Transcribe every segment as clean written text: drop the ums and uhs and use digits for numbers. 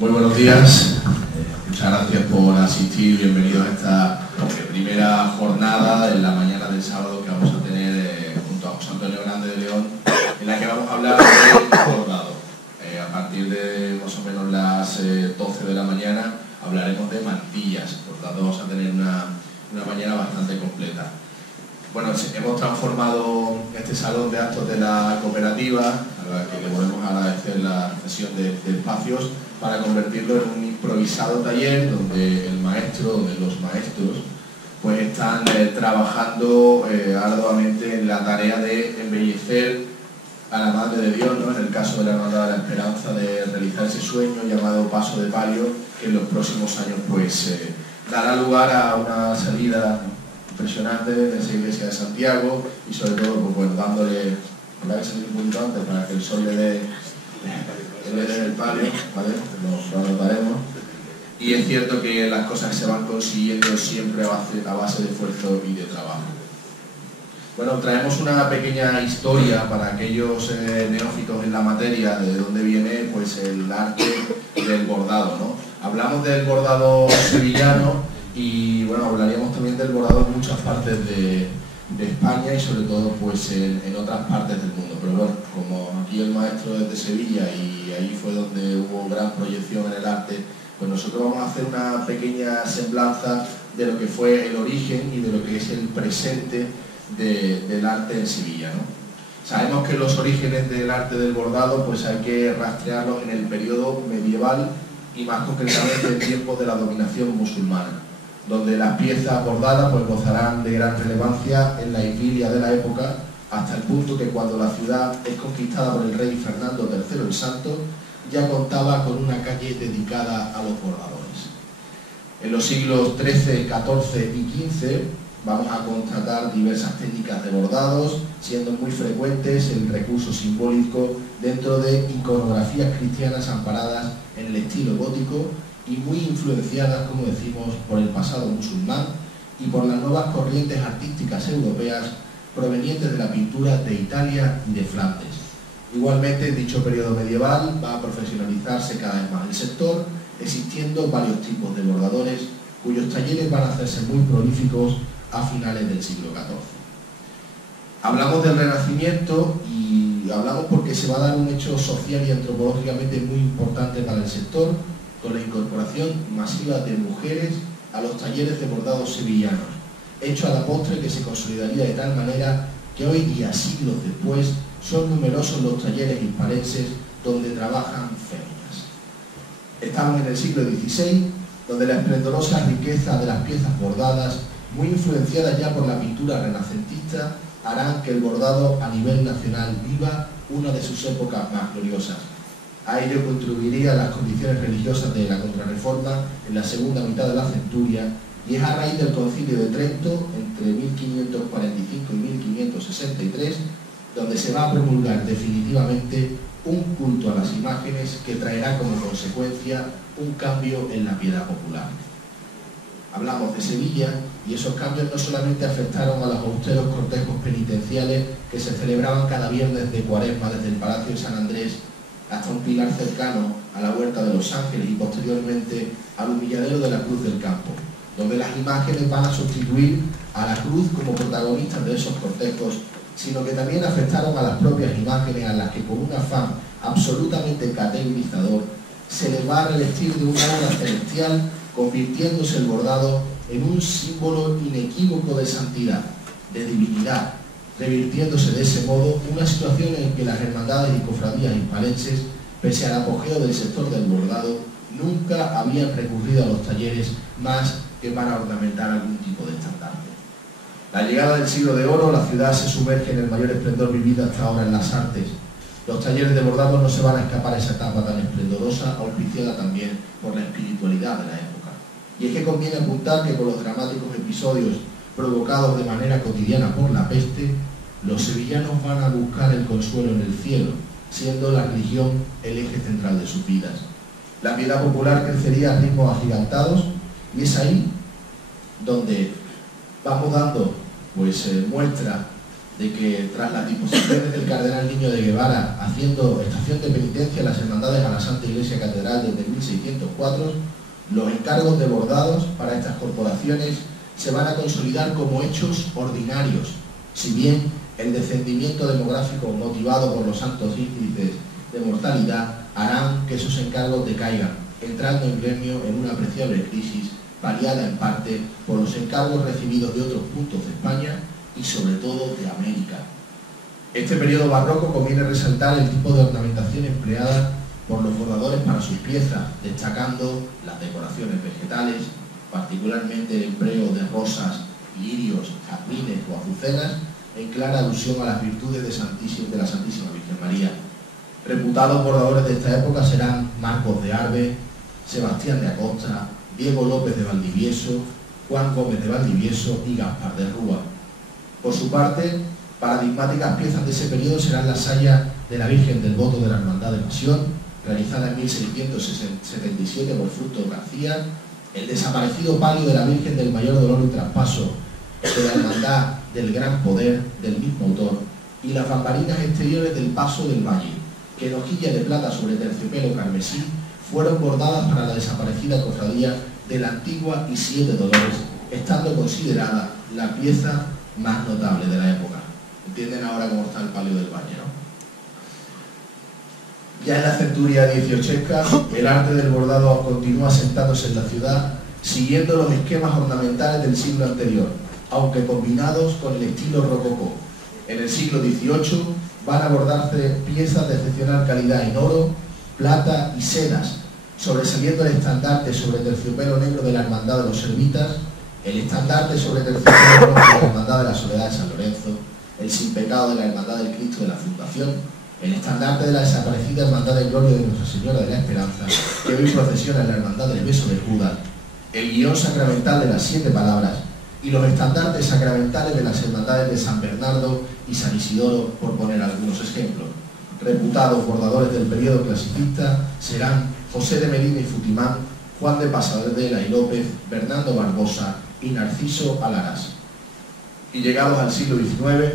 Muy buenos días, muchas gracias por asistir, bienvenidos a esta primera jornada en la mañana del sábado que vamos a tener junto a José Antonio Grande de León, en la que vamos a hablar del bordado. A partir de más o menos las 12 de la mañana hablaremos de mantillas, por lo tanto vamos a tener una mañana bastante completa. Bueno, hemos transformado este salón de actos de la cooperativa, a la que le volvemos a agradecer la cesión de espacios, para convertirlo en un improvisado taller donde los maestros pues están trabajando arduamente en la tarea de embellecer a la Madre de Dios, ¿no? En el caso de la Hermandad de la Esperanza, de realizar ese sueño llamado Paso de Palio, que en los próximos años pues dará lugar a una salida impresionante de esa iglesia de Santiago y sobre todo pues dándole, habrá que salir un poquito antes para que el sol le dé el palio, ¿vale? Lo anotaremos. Y es cierto que las cosas se van consiguiendo siempre a base de esfuerzo y de trabajo. Bueno, traemos una pequeña historia para aquellos neófitos en la materia de dónde viene pues el arte del bordado, ¿no? Hablamos del bordado sevillano y bueno, hablaríamos también del bordado en muchas partes de España y sobre todo pues en otras partes del mundo, pero bueno, como aquí el maestro es de Sevilla y ahí fue donde hubo gran proyección en el arte, pues nosotros vamos a hacer una pequeña semblanza de lo que fue el origen y de lo que es el presente del arte en Sevilla, ¿no? Sabemos que los orígenes del arte del bordado pues hay que rastrearlos en el periodo medieval y más concretamente en tiempos de la dominación musulmana, donde las piezas bordadas pues gozarán de gran relevancia en la idilio de la época, hasta el punto que cuando la ciudad es conquistada por el rey Fernando III el Santo, ya contaba con una calle dedicada a los bordadores. En los siglos XIII, XIV y XV vamos a constatar diversas técnicas de bordados, siendo muy frecuentes el recurso simbólico dentro de iconografías cristianas amparadas en el estilo gótico y muy influenciadas, como decimos, por el pasado musulmán y por las nuevas corrientes artísticas europeas provenientes de la pintura de Italia y de Flandes. Igualmente, en dicho periodo medieval va a profesionalizarse cada vez más el sector, existiendo varios tipos de bordadores cuyos talleres van a hacerse muy prolíficos a finales del siglo XIV. Hablamos del Renacimiento y hablamos porque se va a dar un hecho social y antropológicamente muy importante para el sector, con la incorporación masiva de mujeres a los talleres de bordados sevillanos, hecho a la postre que se consolidaría de tal manera que hoy día, siglos después, son numerosos los talleres hispalenses donde trabajan féminas. Estamos en el siglo XVI, donde la esplendorosa riqueza de las piezas bordadas, muy influenciadas ya por la pintura renacentista, harán que el bordado a nivel nacional viva una de sus épocas más gloriosas. A ello contribuirían las condiciones religiosas de la Contrarreforma en la segunda mitad de la centuria, y es a raíz del Concilio de Trento, entre 1545 y 1563, donde se va a promulgar definitivamente un culto a las imágenes que traerá como consecuencia un cambio en la piedad popular. Hablamos de Sevilla y esos cambios no solamente afectaron a los austeros cortejos penitenciales que se celebraban cada viernes de Cuaresma desde el Palacio de San Andrés hasta un pilar cercano a la Huerta de los Ángeles y posteriormente al humilladero de la Cruz del Campo, donde las imágenes van a sustituir a la cruz como protagonistas de esos cortejos, sino que también afectaron a las propias imágenes a las que con un afán absolutamente categorizador se les va a revestir de una aura celestial, convirtiéndose el bordado en un símbolo inequívoco de santidad, de divinidad, revirtiéndose de ese modo una situación en que las hermandades y cofradías hispalenses, pese al apogeo del sector del bordado, nunca habían recurrido a los talleres más que para ornamentar algún tipo de estandarte. La llegada del siglo de oro, la ciudad se sumerge en el mayor esplendor vivido hasta ahora en las artes. Los talleres de bordado no se van a escapar a esa etapa tan esplendorosa, auspiciada también por la espiritualidad de la época. Y es que conviene apuntar que con los dramáticos episodios provocados de manera cotidiana por la peste, los sevillanos van a buscar el consuelo en el cielo, siendo la religión el eje central de sus vidas. La piedad popular crecería a ritmos agigantados y es ahí donde vamos dando muestra de que tras las disposiciones del carácter cardenal Niño de Guevara haciendo estación de penitencia en las hermandades a la Santa Iglesia Catedral desde 1604, los encargos de bordados para estas corporaciones se van a consolidar como hechos ordinarios, si bien el descendimiento demográfico motivado por los altos índices de mortalidad harán que esos encargos decaigan, entrando en gremio en una apreciable crisis variada en parte por los encargos recibidos de otros puntos de España y sobre todo de América. Este periodo barroco conviene resaltar el tipo de ornamentación empleada por los bordadores para sus piezas, destacando las decoraciones vegetales, particularmente el empleo de rosas, lirios, jazmines o azucenas, en clara alusión a las virtudes de la Santísima Virgen María. Reputados bordadores de esta época serán Marcos de Arbe, Sebastián de Acosta, Diego López de Valdivieso, Juan Gómez de Valdivieso y Gaspar de Rúa. Por su parte, paradigmáticas piezas de ese periodo serán la saya de la Virgen del Voto de la Hermandad de Pasión, realizada en 1677 por Fructo García, el desaparecido palio de la Virgen del Mayor Dolor y Traspaso de la Hermandad del Gran Poder del mismo autor, y las bambalinas exteriores del Paso del Valle, que en hojilla de plata sobre terciopelo carmesí fueron bordadas para la desaparecida cofradía de la Antigua y Siete Dolores, estando considerada la pieza más notable de la época. ¿Entienden ahora cómo está el palio del Valle, no? Ya en la centuria dieciochesca, el arte del bordado continúa asentándose en la ciudad, siguiendo los esquemas ornamentales del siglo anterior, aunque combinados con el estilo rococó. En el siglo XVIII van a bordarse piezas de excepcional calidad en oro, plata y sedas, sobresaliendo el estandarte sobre terciopelo negro de la Hermandad de los Servitas, el estandarte sobre terciopelo rojo de la Hermandad de la Soledad de San Lorenzo, el sin pecado de la Hermandad del Cristo de la Fundación, el estandarte de la desaparecida Hermandad de Gloria de Nuestra Señora de la Esperanza, que hoy procesiona en la Hermandad del Beso de Judas, el guión sacramental de las 7 palabras y los estandartes sacramentales de las hermandades de San Bernardo y San Isidoro, por poner algunos ejemplos. Reputados bordadores del periodo clasicista serán José de Medina y Futimán, Juan de Pasadela y López, Bernardo Barbosa y Narciso Alaras. Y llegados al siglo XIX,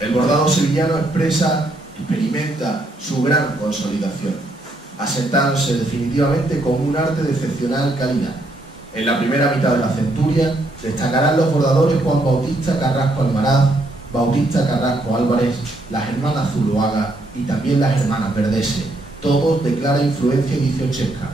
el bordado sevillano experimenta su gran consolidación, asentándose definitivamente como un arte de excepcional calidad. En la primera mitad de la centuria destacarán los bordadores Juan Bautista Carrasco Almaraz, Bautista Carrasco Álvarez, las hermanas Zuloaga y también las hermanas Verdese, todos de clara influencia dieciochesca.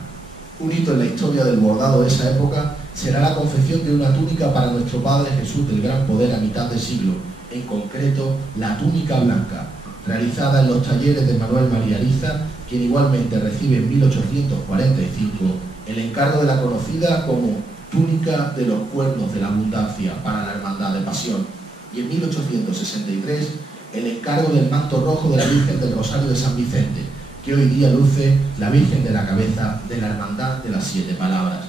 Un hito en la historia del bordado de esa época será la confección de una túnica para nuestro Padre Jesús del Gran Poder a mitad de siglo, en concreto la túnica blanca, realizada en los talleres de Manuel María Ariza, quien igualmente recibe en 1845 el encargo de la conocida como túnica de los cuernos de la abundancia para la Hermandad de Pasión, y en 1863 el encargo del manto rojo de la Virgen del Rosario de San Vicente, que hoy día luce la Virgen de la Cabeza de la Hermandad de las 7 Palabras.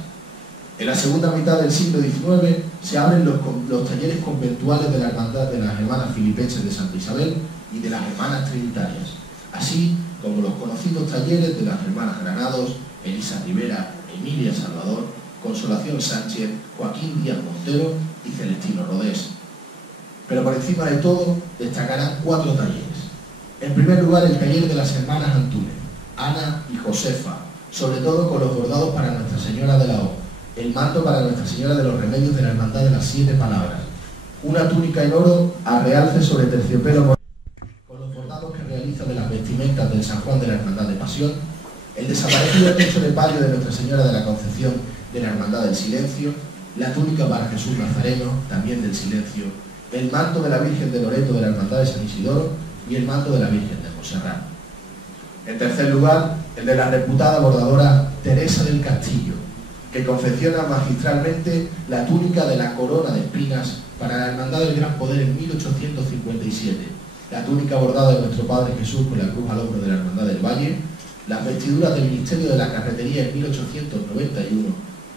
En la segunda mitad del siglo XIX se abren los talleres conventuales de la Hermandad de las Hermanas Filipenses de Santa Isabel y de las Hermanas Trinitarias, así como los conocidos talleres de las Hermanas Granados, Elisa Rivera, Emilia Salvador, Consolación Sánchez, Joaquín Díaz Montero y Celestino Rodés. Pero por encima de todo destacarán 4 talleres. En primer lugar, el taller de las hermanas Antúnez, Ana y Josefa, sobre todo con los bordados para Nuestra Señora de la O, el manto para Nuestra Señora de los Remedios de la Hermandad de las 7 Palabras, una túnica en oro a realce sobre terciopelo con los bordados que realiza de las vestimentas del San Juan de la Hermandad de Pasión, el desaparecido techo de palio de Nuestra Señora de la Concepción de la Hermandad del Silencio, la túnica para Jesús Nazareno, también del Silencio, el manto de la Virgen de Loreto de la Hermandad de San Isidoro y el manto de la Virgen de Montserrat. En tercer lugar, el de la reputada bordadora Teresa del Castillo, que confecciona magistralmente la túnica de la corona de espinas para la Hermandad del Gran Poder en 1857, la túnica bordada de nuestro Padre Jesús con la cruz al hombro de la Hermandad del Valle, las vestiduras del Ministerio de la Carretería en 1891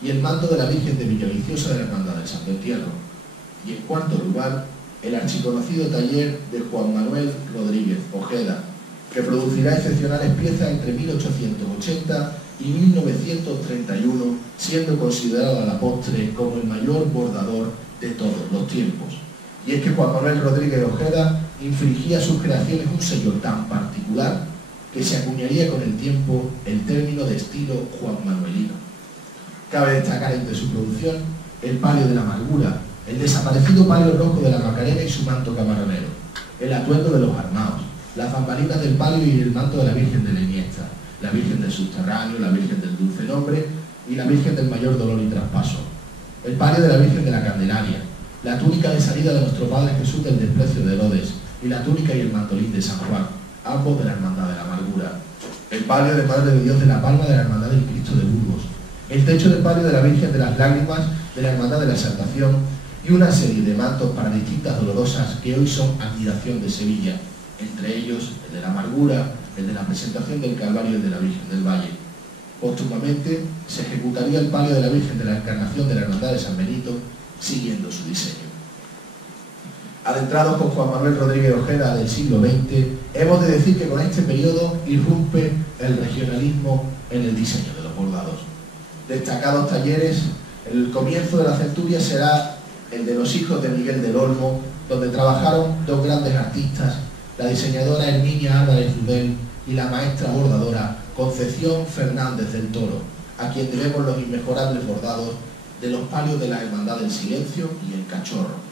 y el manto de la Virgen de Villaviciosa de la Hermandad del Santo Entierro. Y en cuarto lugar, el archiconocido taller de Juan Manuel Rodríguez Ojeda, que producirá excepcionales piezas entre 1880 y 1931, siendo considerado a la postre como el mayor bordador de todos los tiempos. Y es que Juan Manuel Rodríguez Ojeda infligía a sus creaciones un sello tan particular que se acuñaría con el tiempo el término de estilo Juan Manuelino. Cabe destacar entre su producción el palio de la amargura, el desaparecido palio rojo de la Macarena y su manto camaronero, el atuendo de los armados, las bambalinas del palio y el manto de la Virgen de la Iniesta, la Virgen del Subterráneo, la Virgen del Dulce Nombre y la Virgen del Mayor Dolor y Traspaso, el palio de la Virgen de la Candelaria, la túnica de salida de nuestro Padre Jesús del desprecio de Herodes y la túnica y el mantolín de San Juan, ambos de la Hermandad de la Amargura, el palio de Madre de Dios de la Palma de la Hermandad del Cristo de Burgos, el techo del palio de la Virgen de las Lágrimas de la Hermandad de la Exaltación y una serie de mantos para distintas dolorosas que hoy son admiración de Sevilla, entre ellos el de la Amargura, el de la Presentación del Calvario y el de la Virgen del Valle. Póstumamente se ejecutaría el palio de la Virgen de la Encarnación de la Hermandad de San Benito, siguiendo su diseño. Adentrados con Juan Manuel Rodríguez Ojeda del siglo XX, hemos de decir que con este periodo irrumpe el regionalismo en el diseño de los bordados. Destacados talleres, el comienzo de la centuria será el de los hijos de Miguel del Olmo, donde trabajaron dos grandes artistas, la diseñadora Herminia Álvarez Rudel y la maestra bordadora Concepción Fernández del Toro, a quien debemos los inmejorables bordados de los palios de la Hermandad del Silencio y el Cachorro.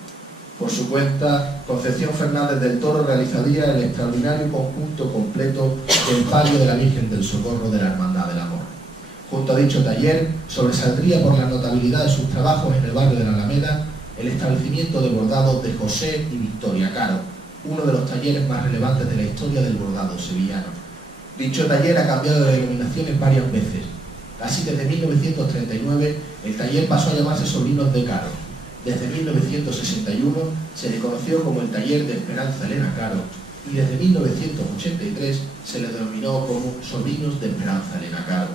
Por su cuenta, Concepción Fernández del Toro realizaría el extraordinario conjunto completo del palio de la Virgen del Socorro de la Hermandad del Amor. Junto a dicho taller, sobresaldría por la notabilidad de sus trabajos en el barrio de la Alameda el establecimiento de bordados de José y Victoria Caro, uno de los talleres más relevantes de la historia del bordado sevillano. Dicho taller ha cambiado de denominaciones varias veces. Así, desde 1939, el taller pasó a llamarse Sobrinos de Caro. Desde 1961 se le conoció como el taller de Esperanza Elena Caro y desde 1983 se le denominó como Sobrinos de Esperanza Elena Caro,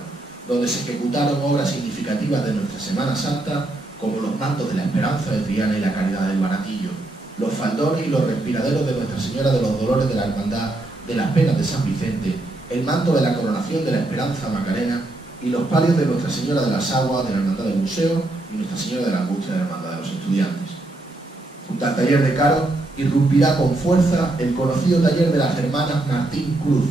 donde se ejecutaron obras significativas de nuestra Semana Santa, como los mantos de la Esperanza de Triana y la Caridad del Baratillo, los faldones y los respiraderos de Nuestra Señora de los Dolores de la Hermandad de las Penas de San Vicente, el manto de la Coronación de la Esperanza Macarena y los palios de Nuestra Señora de las Aguas de la Hermandad del Museo y Nuestra Señora de la Angustia de la Hermandad de los Estudiantes. Junto al taller de Caro irrumpirá con fuerza el conocido taller de las hermanas Martín Cruz,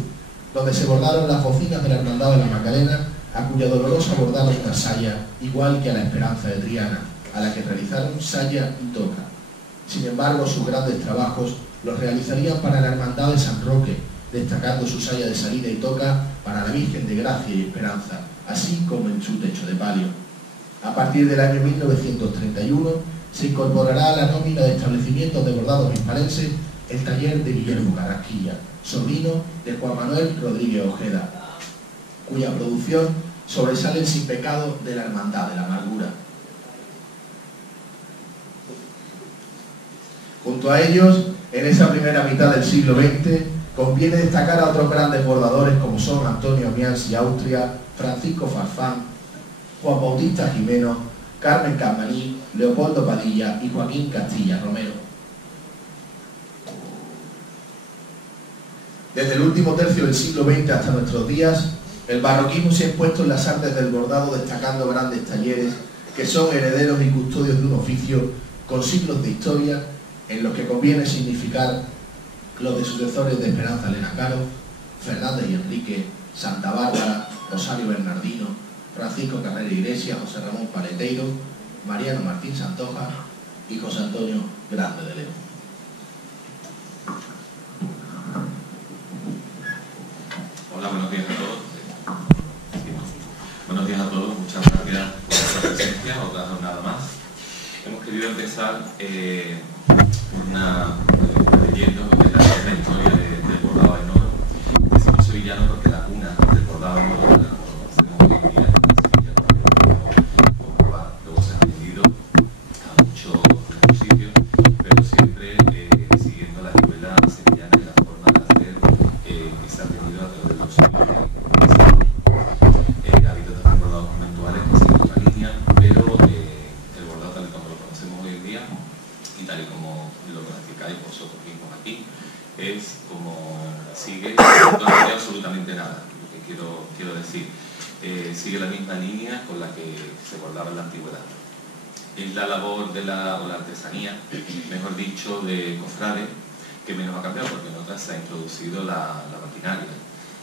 donde se bordaron las bocinas de la Hermandad de la Macarena, a cuya dolorosa bordaron una saya, igual que a la Esperanza de Triana, a la que realizaron saya y toca. Sin embargo, sus grandes trabajos los realizarían para la Hermandad de San Roque, destacando su saya de salida y toca para la Virgen de Gracia y Esperanza, así como en su techo de palio. A partir del año 1931 se incorporará a la nómina de establecimientos de bordados hispalenses el taller de Guillermo Carrasquilla, sobrino de Juan Manuel Rodríguez Ojeda, cuya producción sobresale sin pecado de la Hermandad de la Amargura. Junto a ellos, en esa primera mitad del siglo XX, conviene destacar a otros grandes bordadores como son Antonio Mians y Austria, Francisco Farfán, Juan Bautista Jimeno, Carmen Campaní, Leopoldo Padilla y Joaquín Castilla Romero. Desde el último tercio del siglo XX hasta nuestros días, el barroquismo se ha expuesto en las artes del bordado, destacando grandes talleres que son herederos y custodios de un oficio con siglos de historia, en los que conviene significar los de sucesores de Esperanza Elena Caro, Fernández y Enrique, Santa Bárbara, Rosario Bernardino, Francisco Carrera Iglesias, José Ramón Paleteiro, Mariano Martín Santoja y José Antonio Grande de León. Hola, buenos días a todos. Buenos días a todos, muchas gracias por vuestra presencia, otra jornada más. Hemos querido empezar leyendo la historia del bordado en oro. Decimos sevillano porque la cuna del bordado en oro la conocemos hoy en día en Sevilla, comprobar. Luego se ha extendido a muchos sitios, pero siempre siguiendo la escuela sevillana y la forma de hacer que se ha tenido a través de los siglos. Ha habido también bordados conventuales que siguen otra línea, pero el bordado tal y como lo conocemos hoy en día y tal y como lo practicáis vosotros mismos aquí, es como sigue, no cambia absolutamente nada. Lo que quiero decir, sigue la misma línea con la que se bordaba en la antigüedad. Es la labor de la artesanía, mejor dicho, de cofrades, que menos ha cambiado, porque en otras se ha introducido la maquinaria,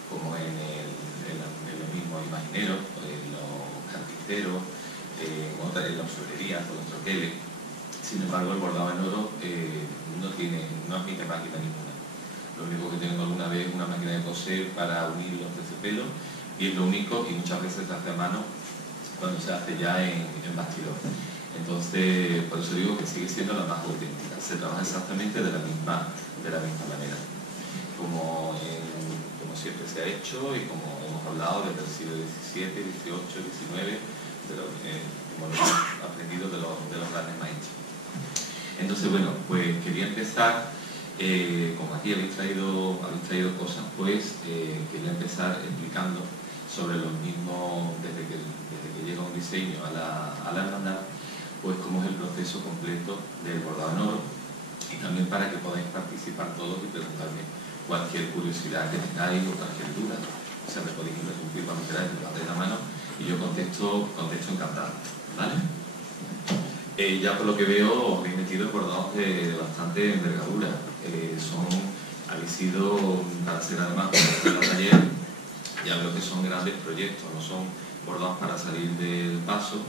como en el mismo imaginero, en los carpinteros, en la orfebrería, con los troqueles. Sin embargo, el bordado en oro no admite máquina ninguna. Lo único que tenemos alguna vez es una máquina de coser para unir los terciopelos, y es lo único, y muchas veces se hace a mano cuando se hace ya en bastidor. Entonces, por eso digo que sigue siendo la más auténtica. Se trabaja exactamente de la misma manera, como siempre se ha hecho y como hemos hablado desde el siglo XVII, XVIII, XIX, como lo hemos aprendido de los grandes maestros. Entonces, bueno, pues quería empezar, como aquí habéis traído cosas, pues quería empezar explicando sobre los mismos, desde que llega un diseño a la hermandad, pues cómo es el proceso completo del bordado en oro, y también para que podáis participar todos y preguntarme cualquier curiosidad que tengáis o cualquier duda. O sea, me podéis interrumpir cuando queráis, me levantéis la mano y yo contesto encantado, ¿vale? Ya por lo que veo os habéis metido en bordados de bastante envergadura. Habéis sido, para ser además de la taller, ya veo que son grandes proyectos, no son bordados para salir del paso,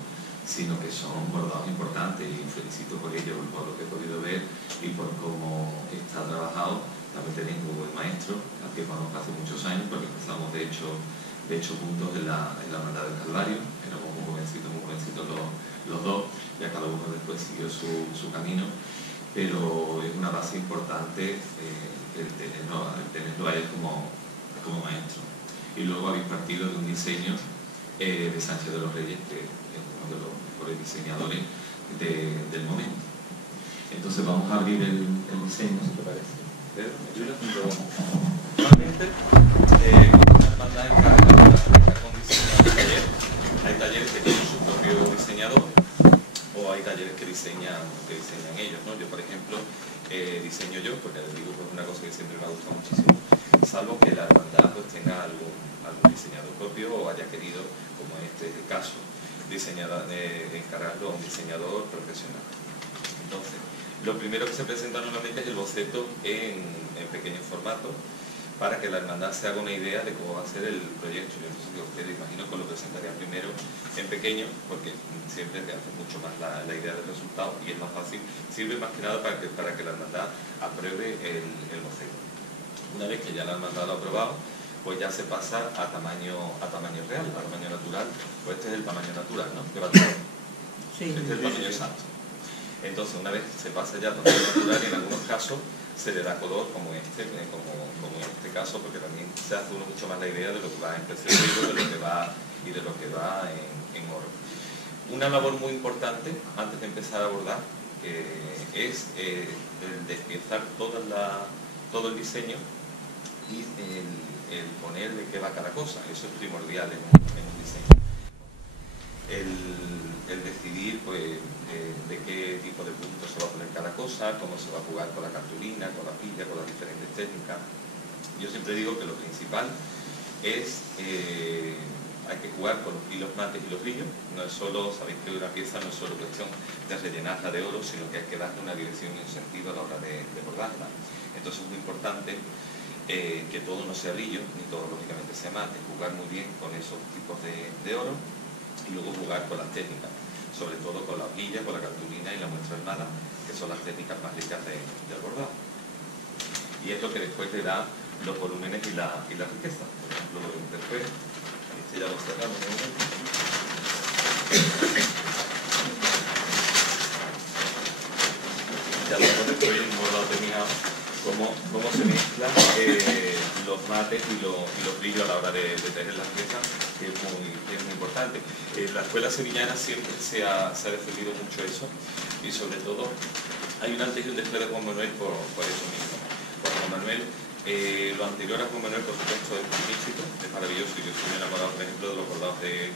sino que son bordados importantes, y os felicito por ello, por lo que he podido ver y por cómo está trabajado. También tenéis un buen maestro, al que conozco hace muchos años, porque empezamos de hecho juntos en la Hermandad del Calvario. Éramos muy jovencitos los dos, ya cada uno después siguió su camino, pero es una base importante el tenerlo a él como maestro. Y luego habéis partido de un diseño de Sánchez de los Reyes, que es uno de los mejores diseñadores del momento. Entonces vamos a abrir el diseño, si te parece. Normalmente, cuando una hermandad encarga un diseño de taller, hay talleres que tienen su propio diseñador, o hay talleres que diseñan ellos, ¿no? Yo, por ejemplo, diseño yo, porque les digo que es una cosa que siempre me ha gustado muchísimo, salvo que la hermandad pues tenga algún diseñador propio o haya querido, como este es el caso, encargarlo a un diseñador profesional. Entonces, lo primero que se presenta normalmente es el boceto en pequeño formato, para que la hermandad se haga una idea de cómo va a ser el proyecto. Yo no sé si ustedes imagino que lo presentaría primero en pequeño, porque siempre te hace mucho más la idea del resultado y es más fácil, sirve más que nada para que la hermandad apruebe el boceto. Una vez que ya la hermandad lo ha aprobado, pues ya se pasa a tamaño real, a tamaño natural. Pues este es el tamaño natural, ¿no? ¿Qué va a tener? Sí. Este es el tamaño exacto. Entonces, una vez se pasa ya a tamaño natural, y en algunos casos se le da color, como en este caso, porque también se hace uno mucho más la idea de lo que va en perspectiva, de lo que va en oro. Una labor muy importante antes de empezar a bordar es el despiezar todo el diseño y el poner de qué va cada cosa. Eso es primordial en un diseño. El decidir pues, de qué tipo de puntos se va a poner cada cosa, cómo se va a jugar con la cartulina, con la pilla, con las diferentes técnicas. Yo siempre digo que lo principal es hay que jugar con los mates y los brillos. No es solo, sabéis que una pieza no es solo cuestión de rellenarla de oro, sino que hay que darle una dirección y un sentido a la hora de bordarla. Entonces es muy importante que todo no sea brillo, ni todo lógicamente sea mate, jugar muy bien con esos tipos de oro, y luego jugar con las técnicas, sobre todo con la hojilla, con la cartulina y la muestra armada, que son las técnicas más ricas del bordado. Y es lo que después le da los volúmenes y la riqueza. Por ejemplo, lo vemos después, este ya lo cerramos en un momento. Ya lo vemos después en un bordado terminado, cómo se mezclan los mates y los brillos a la hora de tejer las piezas, que es muy importante. La escuela sevillana siempre se ha defendido mucho eso, y sobre todo hay un antes y un después de Juan Manuel por eso mismo. Por Juan Manuel, lo anterior a Juan Manuel, por supuesto, es magnífico, es maravilloso. Yo soy enamorado, por ejemplo, de los bordados del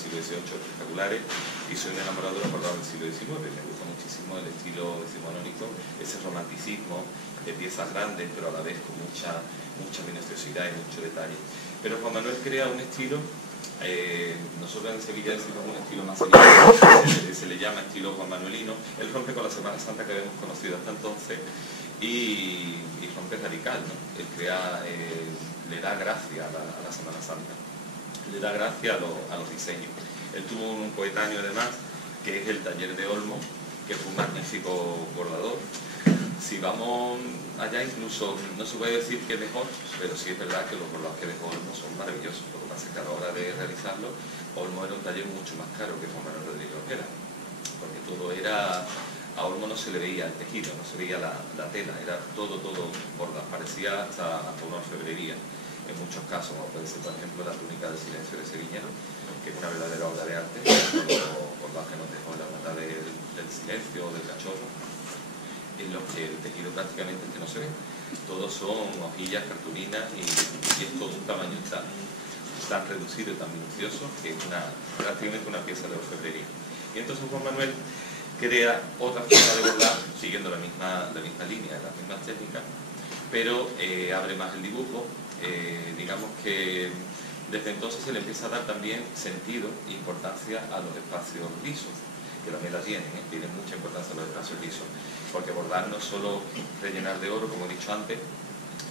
siglo XVIII espectaculares, y soy enamorado de los bordados del siglo XIX. Me gusta muchísimo el estilo decimonónico, ese romanticismo de piezas grandes, pero a la vez con mucha minuciosidad y mucho detalle. Pero Juan Manuel crea un estilo, nosotros en Sevilla decimos un estilo más sevillano, se le llama estilo juanmanuelino. Él rompe con la Semana Santa que habíamos conocido hasta entonces, y rompe radical, ¿no? Él le da gracia a la Semana Santa, le da gracia a los diseños. Él tuvo un coetáneo además, que es el taller de Olmo, que fue un magnífico bordador. Si vamos allá, incluso no se puede decir que es mejor, pero sí es verdad que los bordados que dejó Olmo son maravillosos. Lo que pasa es que a la hora de realizarlo, Olmo era un taller mucho más caro que Juan Manuel Rodríguez Ojeda, porque todo era... A Olmo no se le veía el tejido, no se veía la tela, era todo bordado, parecía hasta una orfebrería en muchos casos, como puede ser por ejemplo la túnica del silencio de Sevilla, que es una verdadera obra de arte, por la que nos dejó la banda del silencio o del cachorro, en los que el tejido prácticamente es que no se ve, todos son hojillas, cartulinas y es todo un tamaño tan reducido y tan minucioso que es prácticamente una pieza de orfebrería. Y entonces Juan Manuel crea otra forma de bordar, siguiendo la misma línea, las mismas técnicas, pero abre más el dibujo. Digamos que desde entonces se le empieza a dar también sentido e importancia a los espacios lisos, que también la tienen mucha importancia los espacios lisos, porque bordar no es solo rellenar de oro, como he dicho antes,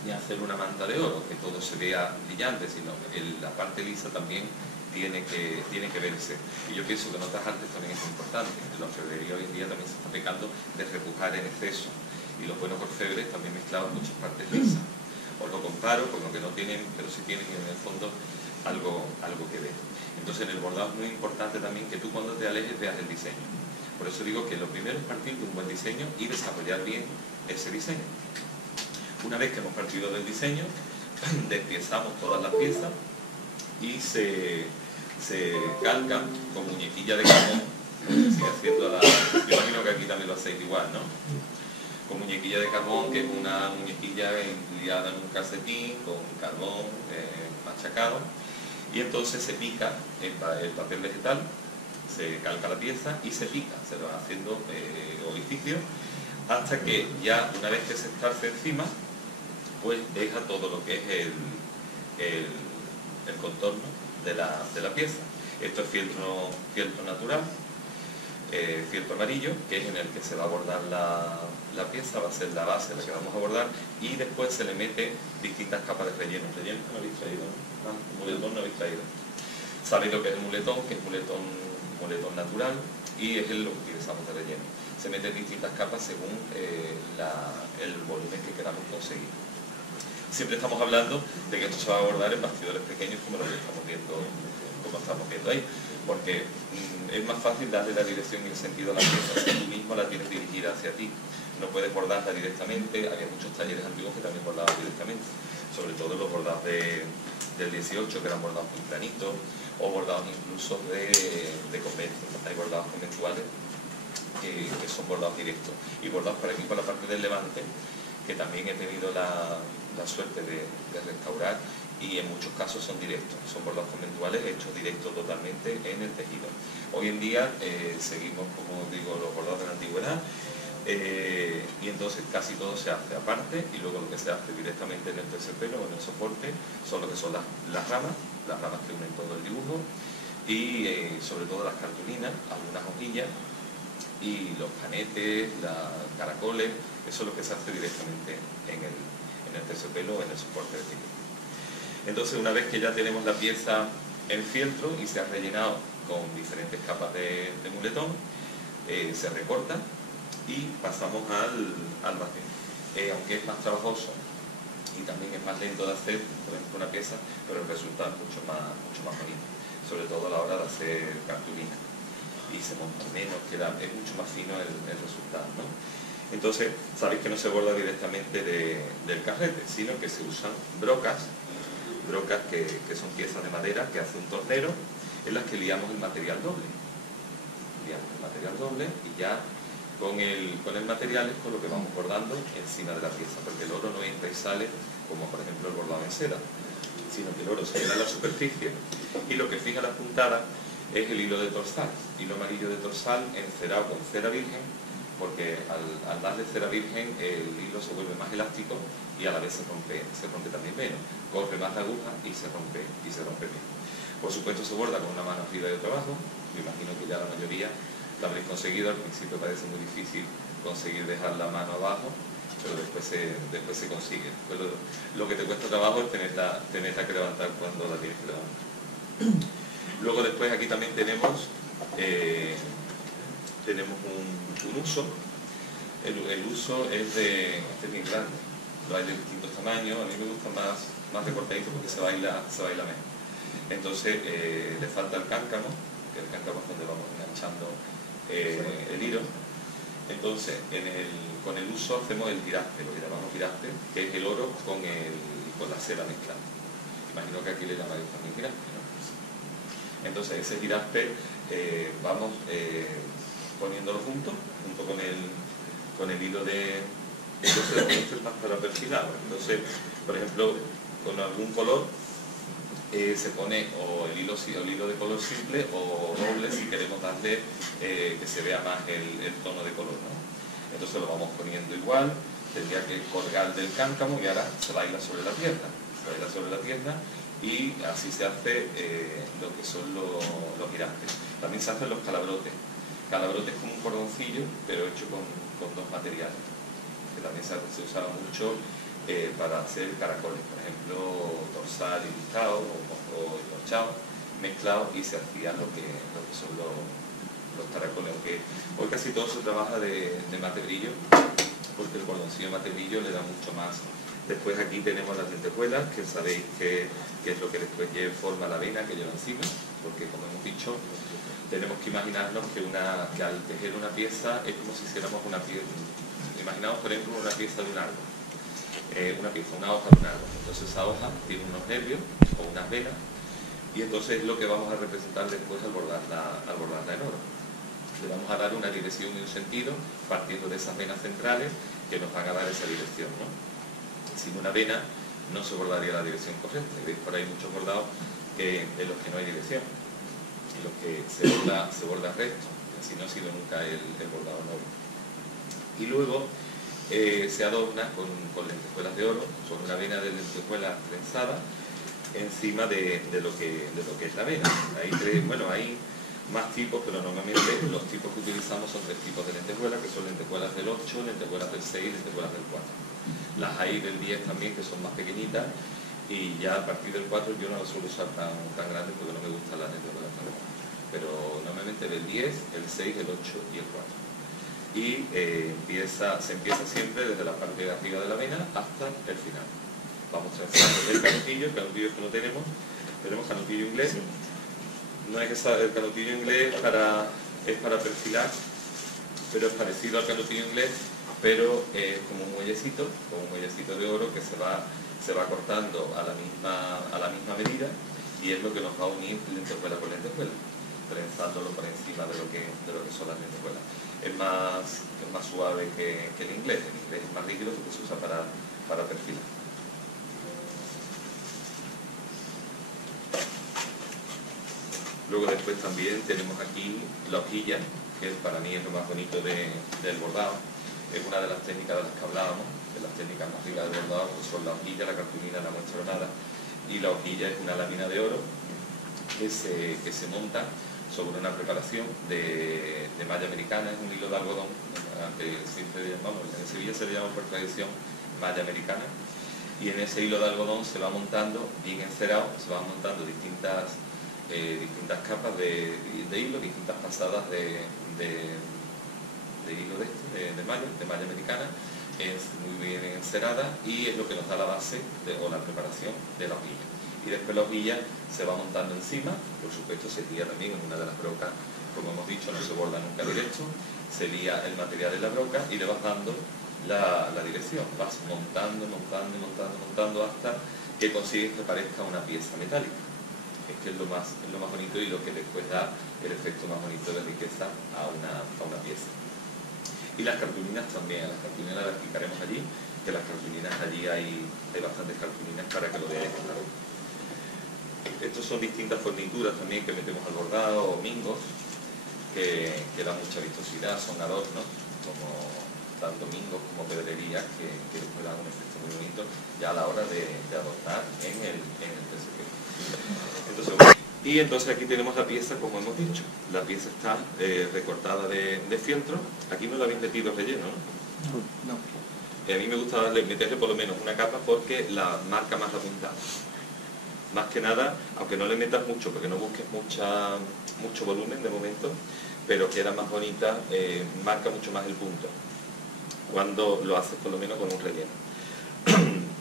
ni hacer una manta de oro, que todo se vea brillante, sino la parte lisa también tiene que verse. Y yo pienso que en otras artes también es importante. La orfebrería hoy en día también se está pecando de repujar en exceso, y los buenos orfebres también mezclaban muchas partes lisas. Os lo comparo con lo que no tienen, pero sí tienen en el fondo algo que ver. Entonces en el bordado es muy importante también que tú cuando te alejes veas el diseño. Por eso digo que lo primero es partir de un buen diseño y desarrollar bien ese diseño. Una vez que hemos partido del diseño, despiezamos todas las piezas y se calcan con muñequilla de carbón. Sigue haciendo yo imagino que aquí también lo hacéis igual, ¿no? Con muñequilla de carbón, que es una muñequilla liada en un calcetín con carbón machacado, y entonces se pica el papel vegetal, se calca la pieza y se pica, se lo va haciendo orificios, hasta que ya una vez que se estarce encima, pues deja todo lo que es el contorno de la pieza. Esto es fieltro natural, fieltro amarillo, que es en el que se va a bordar la pieza, va a ser la base en la que vamos a bordar, y después se le mete distintas capas de relleno. Relleno que no habéis traído, ¿no? Muletón no habéis traído. Sabéis lo que es el muletón, que es muletón natural, y es lo que utilizamos de relleno. Se meten distintas capas según el volumen que queramos conseguir. Siempre estamos hablando de que esto se va a bordar en bastidores pequeños, como lo que estamos viendo ahí, porque es más fácil darle la dirección y el sentido a la pieza si tú mismo la tienes dirigida hacia ti. No puedes bordarla directamente. Había muchos talleres antiguos que también bordaban directamente, sobre todo los bordados del 18, que eran bordados muy planitos, o bordados incluso de convento. Hay bordados conventuales que son bordados directos, y bordados por aquí, por la parte del levante, que también he tenido la suerte de restaurar, y en muchos casos son directos, son bordados conventuales hechos directos totalmente en el tejido. Hoy en día seguimos, como digo, los bordados de la antigüedad, y entonces casi todo se hace aparte, y luego lo que se hace directamente en el terciopelo o en el soporte son lo que son las ramas que unen todo el dibujo, y sobre todo las cartulinas, algunas hojillas, y los canetes, los caracoles. Eso es lo que se hace directamente en el terciopelo o en el soporte de tejido. Entonces, una vez que ya tenemos la pieza en fieltro y se ha rellenado con diferentes capas de muletón, se recorta y pasamos al batén. Aunque es más trabajoso y también es más lento de hacer, por ejemplo, una pieza, pero el resultado es mucho más bonito, sobre todo a la hora de hacer cartulina, y se monta menos, es mucho más fino el resultado, ¿no? Entonces, sabéis que no se borda directamente del carrete, sino que se usan brocas que son piezas de madera que hace un tornero, en las que liamos el material doble. Y ya con el material es con lo que vamos bordando encima de la pieza, porque el oro no entra y sale como por ejemplo el bordado en seda, sino que el oro se queda en la superficie, y lo que fija la puntada es el hilo de torsal, hilo amarillo de torsal encerado con cera virgen, porque al darle cera virgen el hilo se vuelve más elástico y a la vez se rompe también menos, corre más la aguja y se rompe menos. Por supuesto se borda con una mano arriba y otra abajo. Me imagino que ya la mayoría lo habréis conseguido. Al principio parece muy difícil conseguir dejar la mano abajo, pero después se consigue. Pero lo que te cuesta trabajo es tenerla que levantar cuando la tienes que levantar. Luego después aquí también tenemos un uso. El uso es bien grande, lo hay de distintos tamaños. A mí me gusta más recortadito porque se baila menos. Entonces le falta el cáncamo, que el cáncamo es donde vamos enganchando el hilo. Entonces con el uso hacemos el giraspe, lo que llamamos giraspe, que es el oro con la seda mezclada. Imagino que aquí le llamaréis también giraspe, ¿no? Entonces ese giraspe vamos poniéndolo junto con el hilo de... Entonces esto es más para perfilar. Entonces, por ejemplo, con algún color se pone o el hilo de color simple o doble si queremos darle que se vea más el tono de color, ¿no? Entonces lo vamos poniendo igual, tendría que colgar del cáncamo y ahora se baila sobre la pierna, y así se hace lo que son los giraspes. También se hacen los calabrotes. Calabrotes como un cordoncillo, pero hecho con dos materiales, que también se usaba mucho para hacer caracoles, por ejemplo, dorsal y listado o entorchado, mezclado, y se hacían lo que son los caracoles, aunque hoy casi todo se trabaja de mate brillo, porque el cordoncillo de mate brillo le da mucho más. Después aquí tenemos las lentejuelas, que sabéis que es lo que después forma la vena que lleva encima, porque como hemos dicho, tenemos que imaginarnos que al tejer una pieza es como si hiciéramos una pieza. Imaginamos, por ejemplo, una pieza de un árbol, una hoja de un árbol. Entonces esa hoja tiene unos nervios o unas venas, y entonces es lo que vamos a representar después al bordarla en oro. Le vamos a dar una dirección y un sentido partiendo de esas venas centrales que nos van a dar esa dirección, ¿no? Sin una vena no se bordaría la dirección correcta. Veis por ahí muchos bordados en los que no hay dirección, en los que se borda recto, así no ha sido nunca el bordado noble. Y luego se adorna con lentejuelas de oro, con una vena de lentejuela trenzada encima de lo que es la vena. Hay más tipos, pero normalmente los tipos que utilizamos son 3 tipos de lentejuelas, que son lentejuelas del 8, lentejuelas del 6 y lentejuelas del 4. Las hay del 10 también, que son más pequeñitas, y ya a partir del 4 yo no las suelo usar tan grandes porque no me gustan las lentejuelas tan grandes. Pero normalmente del 10, el 6, el 8 y el 4. Y se empieza siempre desde la parte de arriba de la vena hasta el final. Vamos trenzando el canutillo es que no tenemos canutillo inglés. No es el canutillo inglés es para perfilar, pero es parecido al canutillo inglés, pero es como un muellecito de oro que se va cortando a la misma medida, y es lo que nos va a unir lentejuela con lentejuela, trenzándolo por encima de lo que son las lentejuelas. Es más suave que el inglés. El inglés es más rígido porque se usa para perfilar. Luego después también tenemos aquí la hojilla, que para mí es lo más bonito del bordado. Es una de las técnicas de las que hablábamos, de las técnicas más ricas del bordado, que son la hojilla, la cartulina, la muestronada. Y la hojilla es una lámina de oro que se monta sobre una preparación de malla americana. Es un hilo de algodón, que siempre llamamos, en Sevilla se le llama por tradición malla americana, y en ese hilo de algodón se va montando, bien encerado, se van montando distintas capas de hilo, distintas pasadas de hilo de malla americana. Es muy bien encerada y es lo que nos da la base o la preparación de la hojilla. Y después la hojilla se va montando encima, por supuesto se lía también en una de las brocas, como hemos dicho, no se borda nunca directo, se lía el material en la broca y le vas dando la dirección, vas montando hasta que consigues que parezca una pieza metálica. Es que es lo más bonito y lo que después da el efecto más bonito de riqueza a una pieza. Y las cartulinas también, las cartulinas las explicaremos allí, que las cartulinas allí hay bastantes cartulinas para que lo veáis claro. Estos son distintas fornituras también que metemos al bordado, o mingos, que dan mucha vistosidad, son adornos, como tanto mingos como pedrerías, que después dan un efecto muy bonito ya a la hora de adornar en el TSP. Entonces aquí tenemos la pieza, como hemos dicho. La pieza está recortada de fieltro. Aquí no la habéis metido relleno, ¿no? No. a mí me gusta meterle por lo menos una capa porque la marca más la puntada. Más que nada, aunque no le metas mucho, porque no busques mucho volumen de momento, pero queda más bonita, marca mucho más el punto cuando lo haces por lo menos con un relleno.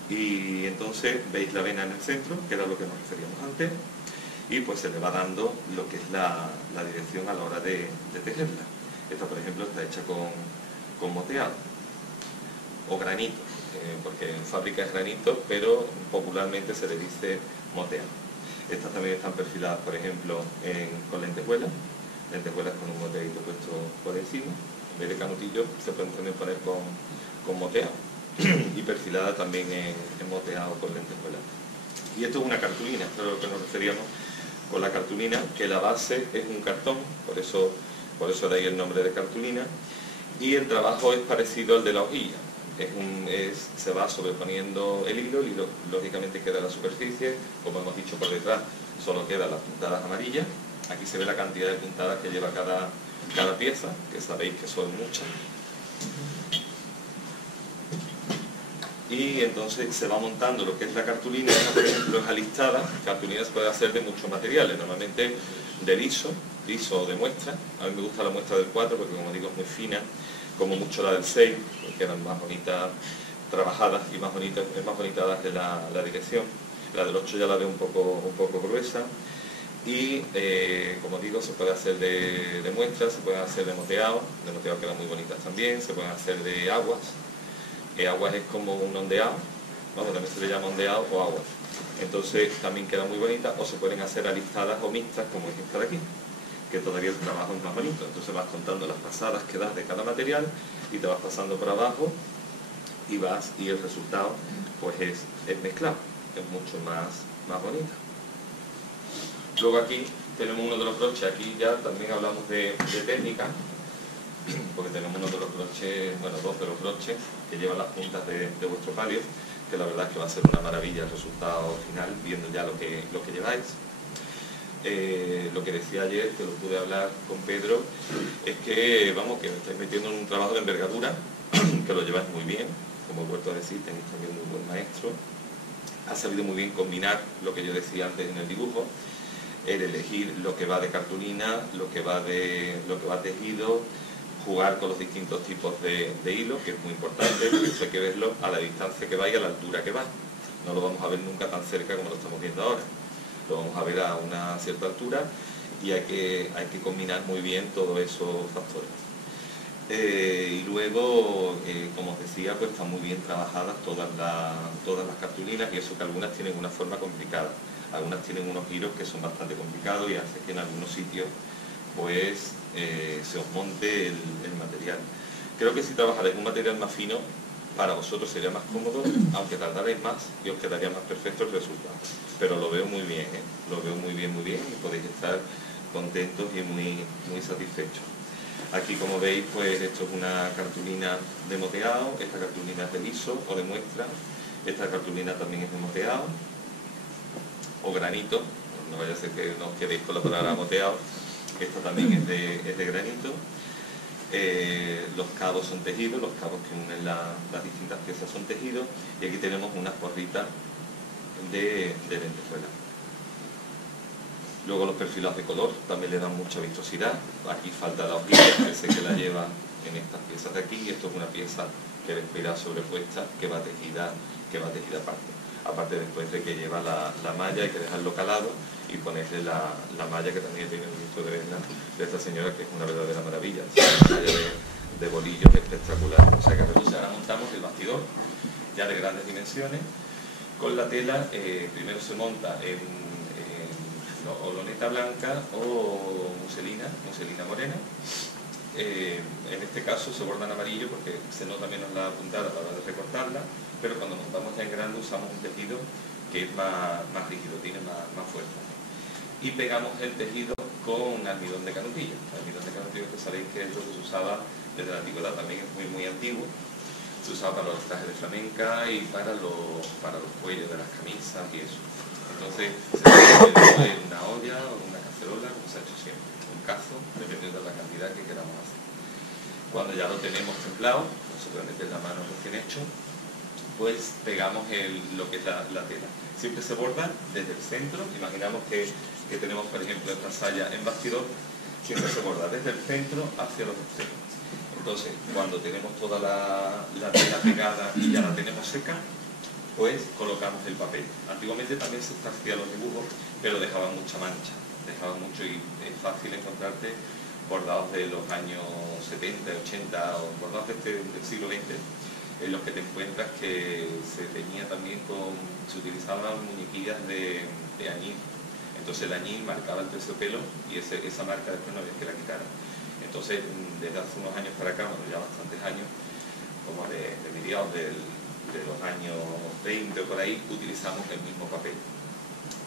Y entonces veis la vena en el centro, que era lo que nos referíamos antes, y pues se le va dando lo que es la dirección a la hora de tejerla. Esta, por ejemplo, está hecha con moteado o granito, porque en fábrica es granito, pero popularmente se le dice moteado. Estas también están perfiladas, por ejemplo, con lentejuelas con un moteadito puesto por encima. En vez de canutillo se pueden también poner con moteado y perfilada también en moteado con lentejuelas. Y esto es una cartulina, esto es a lo que nos referíamos con la cartulina, que la base es un cartón, por eso de ahí el nombre de cartulina, y el trabajo es parecido al de la hojilla. Se va sobreponiendo el hilo lógicamente queda la superficie, como hemos dicho por detrás, solo quedan las puntadas amarillas. Aquí se ve la cantidad de puntadas que lleva cada pieza, que sabéis que son muchas. Y entonces se va montando lo que es la cartulina. Esta, por ejemplo, es alistada. Cartulina se puede hacer de muchos materiales, normalmente de liso o de muestra. A mí me gusta la muestra del 4 porque, como digo, es muy fina, como mucho la del 6, porque eran más bonitas trabajadas y más bonitas de la dirección. La del 8 ya la veo un poco gruesa. Y como digo, se puede hacer de muestras, se pueden hacer de moteado quedan muy bonitas también, se pueden hacer de aguas. Aguas es como un ondeado, también se le llama ondeado o aguas. Entonces también queda muy bonita, o se pueden hacer alistadas o mixtas, como es esta de aquí, que todavía el trabajo es más bonito. Entonces vas contando las pasadas que das de cada material y te vas pasando por abajo y el resultado pues es mezclado, es mucho más bonita. Luego aquí tenemos uno de los broches, aquí ya también hablamos de técnica, porque tenemos uno de los broches, dos de los broches que llevan las puntas de vuestro palio, que la verdad es que va a ser una maravilla el resultado final, viendo ya lo que lleváis. Lo que decía ayer, que lo pude hablar con Pedro, es que me estáis metiendo en un trabajo de envergadura, que lo lleváis muy bien, como he vuelto a decir, tenéis también muy buen maestro, ha sabido muy bien combinar lo que yo decía antes en el dibujo, el elegir lo que va de cartulina, lo que va tejido, jugar con los distintos tipos de hilo, que es muy importante, porque eso hay que verlo a la distancia que va y a la altura que va. No lo vamos a ver nunca tan cerca como lo estamos viendo ahora. Lo vamos a ver a una cierta altura y hay que combinar muy bien todos esos factores. Y luego, como os decía, pues están muy bien trabajadas todas las cartulinas, y eso que algunas tienen una forma complicada. Algunas tienen unos giros que son bastante complicados y hace que en algunos sitios pues se os monte el material. Creo que si trabajarais un material más fino, para vosotros sería más cómodo, aunque tardarais más y os quedaría más perfecto el resultado. Pero lo veo muy bien, lo veo muy bien y podéis estar contentos y muy satisfechos. Aquí, como veis, pues esto es una cartulina de moteado, esta cartulina es de liso o de muestra, esta cartulina también es de moteado o granito, no vaya a ser que no os quedéis con la palabra moteado. Esta también es de granito. Los cabos son tejidos, los cabos que unen las distintas piezas son tejidos, y aquí tenemos unas porritas de lentejuela. Luego los perfilados de color también le dan mucha vistosidad. Aquí falta la hojilla, que sé que la lleva en estas piezas de aquí, y esto es una pieza que después sobrepuesta, que va tejida aparte después de que lleva la malla, hay que dejarlo calado y ponerle la malla, que también tiene el gusto de verla, de esta señora, que es una verdadera maravilla. Una malla de bolillos espectacular. O sea que ahora montamos el bastidor, ya de grandes dimensiones, con la tela. Primero se monta en loneta blanca o muselina morena. En este caso se borda en amarillo porque se nota menos la puntada a la hora de recortarla, pero cuando montamos ya en grande usamos un tejido que es más rígido, tiene más fuerza. Y pegamos el tejido con almidón de canutillo. El almidón de canutillo, que sabéis que es lo que se usaba desde la antigüedad, también es muy antiguo. Se usaba para los trajes de flamenca y para los cuellos de las camisas y eso. Entonces se puede en una olla o en una cacerola, como se ha hecho siempre, un cazo, dependiendo de la cantidad que queramos hacer. Cuando ya lo tenemos templado, no se puede meter la mano recién hecho, pues pegamos lo que es la tela. Siempre se borda desde el centro. Imaginamos que tenemos, por ejemplo, esta saya en bastidor, siempre se borda desde el centro hacia los extremos. Entonces, cuando tenemos toda la tela pegada y ya la tenemos seca, pues colocamos el papel. Antiguamente también se hacían los dibujos, pero dejaban mucha mancha, dejaban mucho, y es fácil encontrarte bordados de los años 70, 80 o bordados del siglo XX, en los que te encuentras que se teñía también se utilizaban muñequillas de añil. Entonces el añil marcaba el terciopelo y esa marca después no había que la quitara. Entonces, desde hace unos años para acá, bueno, ya bastantes años, como de mediados de los años 20 o por ahí, utilizamos el mismo papel.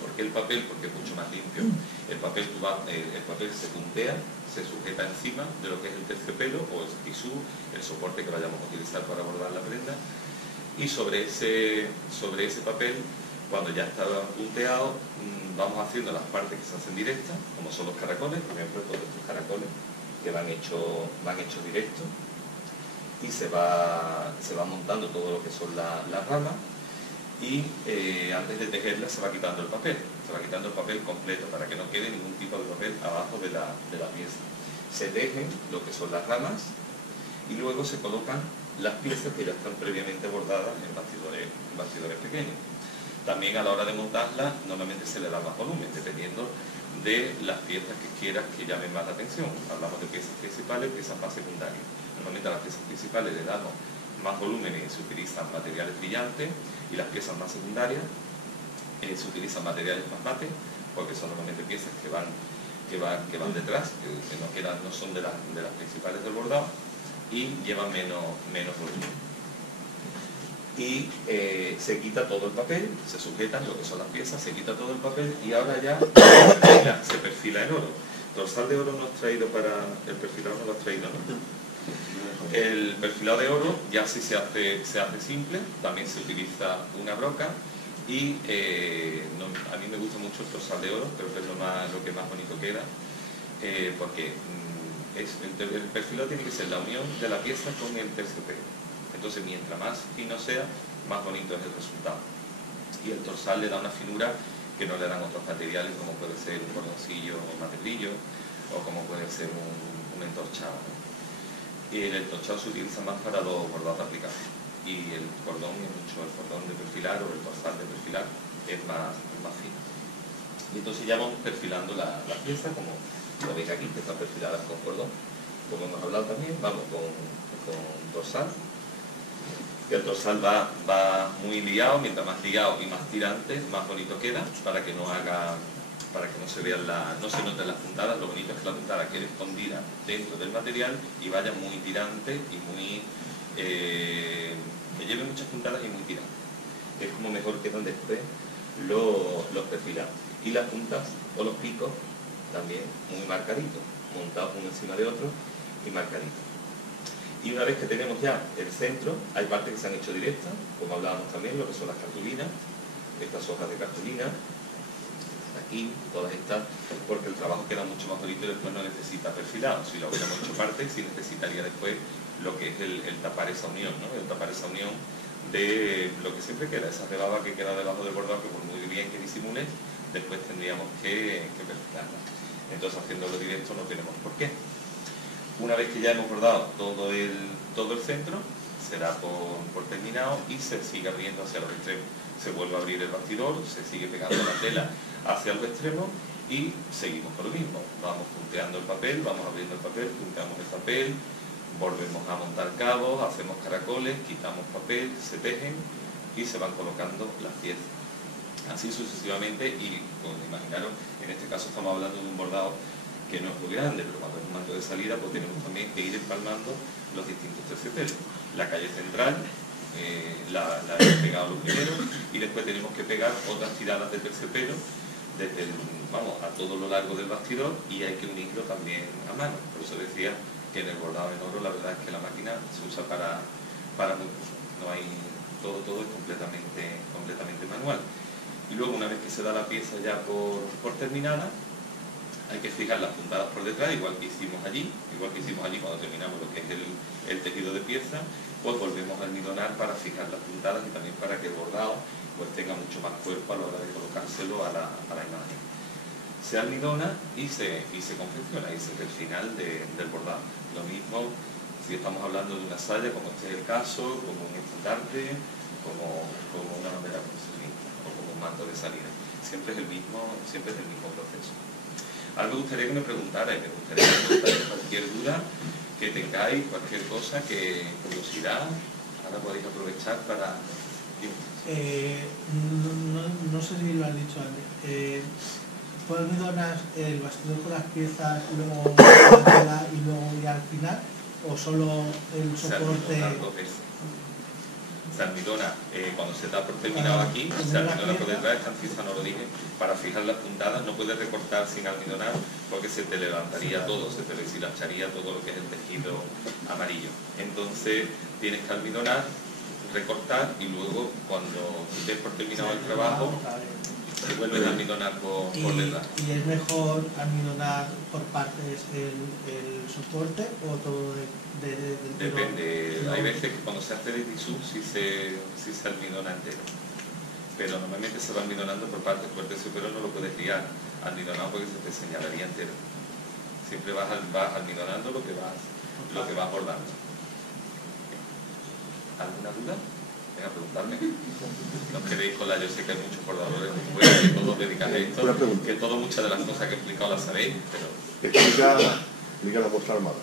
¿Por qué el papel? Porque es mucho más limpio. El papel se puntea, se sujeta encima de lo que es el terciopelo o el tisú, el soporte que vayamos a utilizar para bordar la prenda, y sobre ese papel, cuando ya está punteado, vamos haciendo las partes que se hacen directas, como son los caracoles, por ejemplo, todos estos caracoles que van hechos directos, y se va montando todo lo que son las ramas, y antes de tejerlas se va quitando el papel completo para que no quede ningún tipo de papel abajo de la pieza. Se tejen lo que son las ramas y luego se colocan las piezas que ya están previamente bordadas en bastidores pequeños. También a la hora de montarlas normalmente se le da más volumen, dependiendo de las piezas que quieras que llamen más la atención. Hablamos de piezas principales, piezas más secundarias. Normalmente a las piezas principales le damos más volumen y se utilizan materiales brillantes, y las piezas más secundarias se utilizan materiales más mates, porque son normalmente piezas que van detrás, que no son de las principales del bordado, y llevan menos volumen. Y se quita todo el papel, se sujetan lo que son las piezas, se quita todo el papel, y ahora ya se perfila en oro. Dorsal de oro no has traído para el perfilado, no lo has traído, ¿no? El perfilado de oro ya sí se hace simple, también se utiliza una broca, y a mí me gusta mucho el dorsal de oro, creo que es lo que más bonito queda, porque el perfilado tiene que ser la unión de la pieza con el terciopelo. Entonces, mientras más fino sea, más bonito es el resultado. Y el dorsal le da una finura que no le dan otros materiales, como puede ser un cordoncillo más de brillo, o como puede ser un entorchado, ¿no? Y el entorchado se utiliza más para los bordados aplicados. Y el cordón de perfilar o el dorsal de perfilar es más fino. Y entonces ya vamos perfilando las piezas, como lo veis aquí, que están perfiladas con cordón. Como hemos hablado también, vamos con dorsal. Y el dorsal va muy liado, mientras más liado y más tirante, más bonito queda, para que no se vean no se noten las puntadas. Lo bonito es que la puntada quede escondida dentro del material y vaya muy tirante y que lleve muchas puntadas y muy tirante. Es como mejor quedan después los perfilados. Y las puntas o los picos también muy marcaditos, montados uno encima de otro y marcaditos. Y una vez que tenemos ya el centro, hay partes que se han hecho directas, como hablábamos también, lo que son las cartulinas, estas hojas de cartulina, aquí, todas estas, porque el trabajo queda mucho más bonito y después no necesita perfilado. Si lo hubiéramos hecho parte, sí necesitaría después lo que es el tapar esa unión, ¿no? El tapar esa unión de lo que siempre queda, esa rebaba que queda debajo del bordado, que por muy bien que disimule, después tendríamos que perfilarla. Entonces, haciéndolo directo no tenemos por qué. Una vez que ya hemos bordado todo el centro, se da por terminado y se sigue abriendo hacia los extremos. Se vuelve a abrir el bastidor, se sigue pegando la tela hacia los extremos y seguimos con lo mismo. Vamos punteando el papel, vamos abriendo el papel, punteamos el papel, volvemos a montar cabos, hacemos caracoles, quitamos papel, se tejen y se van colocando las piezas. Así sucesivamente, y como imaginaron, en este caso estamos hablando de un bordado que no es muy grande, pero cuando es un manto de salida, pues tenemos también que ir empalmando los distintos terciopelos. La calle central, la hemos pegado lo primero, y después tenemos que pegar otras tiradas de terciopelo desde a todo lo largo del bastidor, y hay que unirlo también a mano. Por eso decía que en el bordado en oro la verdad es que la máquina se usa para muy poco. No hay, todo es completamente manual. Y luego, una vez que se da la pieza ya por terminada, hay que fijar las puntadas por detrás, igual que hicimos allí cuando terminamos lo que es el tejido de pieza, pues volvemos a almidonar para fijar las puntadas y también para que el bordado pues tenga mucho más cuerpo a la hora de colocárselo a la imagen. Se almidona y se confecciona, y ese es el final del bordado. Lo mismo si estamos hablando de una saya, como este es el caso, como un estandarte, como una bandera o como un manto de salida. Siempre es el mismo proceso. Ahora me gustaría que me preguntarais, cualquier duda que tengáis, cualquier cosa, curiosidad, ahora podéis aprovechar para... no sé si lo has dicho antes. ¿Puedes almidonar el bastidor con las piezas y luego la tela y luego ya al final? ¿O solo el soporte? Se almidona cuando se da por terminado aquí, se almidona por detrás, esta encima no lo dije, para fijar las puntadas. No puedes recortar sin almidonar porque se te levantaría todo, se te deshilacharía todo lo que es el tejido amarillo. Entonces tienes que almidonar, recortar y luego cuando des por terminado el trabajo se vuelve a almidonar por detrás. ¿Y es mejor almidonar por partes el soporte o todo Depende. Hay veces que cuando se hace de tisú sí se almidona entero. Pero normalmente se va almidonando por partes, porque el superior no lo puedes guiar almidonado porque se te señalaría entero. Siempre vas almidonando lo que vas bordando. ¿Alguna duda? Venga, preguntarme. No os quedéis con yo sé que hay muchos bordadores que todos dedican a esto, que muchas de las cosas que he explicado las sabéis, pero... Explica la muestra armada.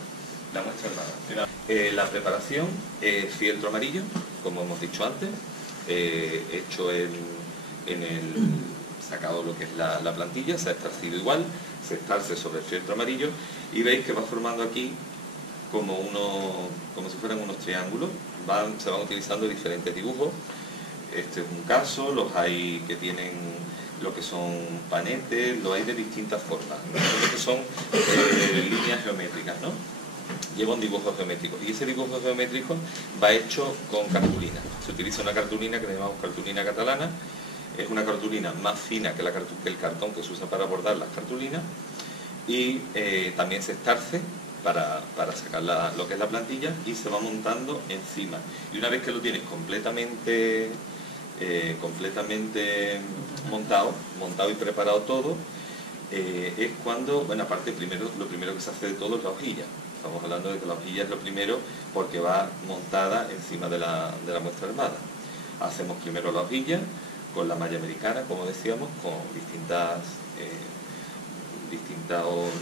La muestra armada. La preparación es fieltro amarillo, como hemos dicho antes, hecho sacado lo que es la plantilla, se ha estarcido igual, se estarce sobre el fieltro amarillo y veis que va formando aquí como si fueran unos triángulos. Se van utilizando diferentes dibujos. Este es un caso, los hay que tienen lo que son panetes, los hay de distintas formas, lo que son líneas geométricas, ¿no? Lleva un dibujo geométrico y ese dibujo geométrico va hecho con cartulina. Se utiliza una cartulina que le llamamos cartulina catalana. Es una cartulina más fina que el cartón que se usa para bordar las cartulinas y también se estarce para sacar lo que es la plantilla y se va montando encima. Y una vez que lo tienes completamente montado y preparado todo, es cuando, bueno, aparte lo primero que se hace de todo es la hojilla. Estamos hablando de que la hojilla es lo primero porque va montada encima de la muestra armada. Hacemos primero la hojilla con la malla americana, como decíamos, con distintos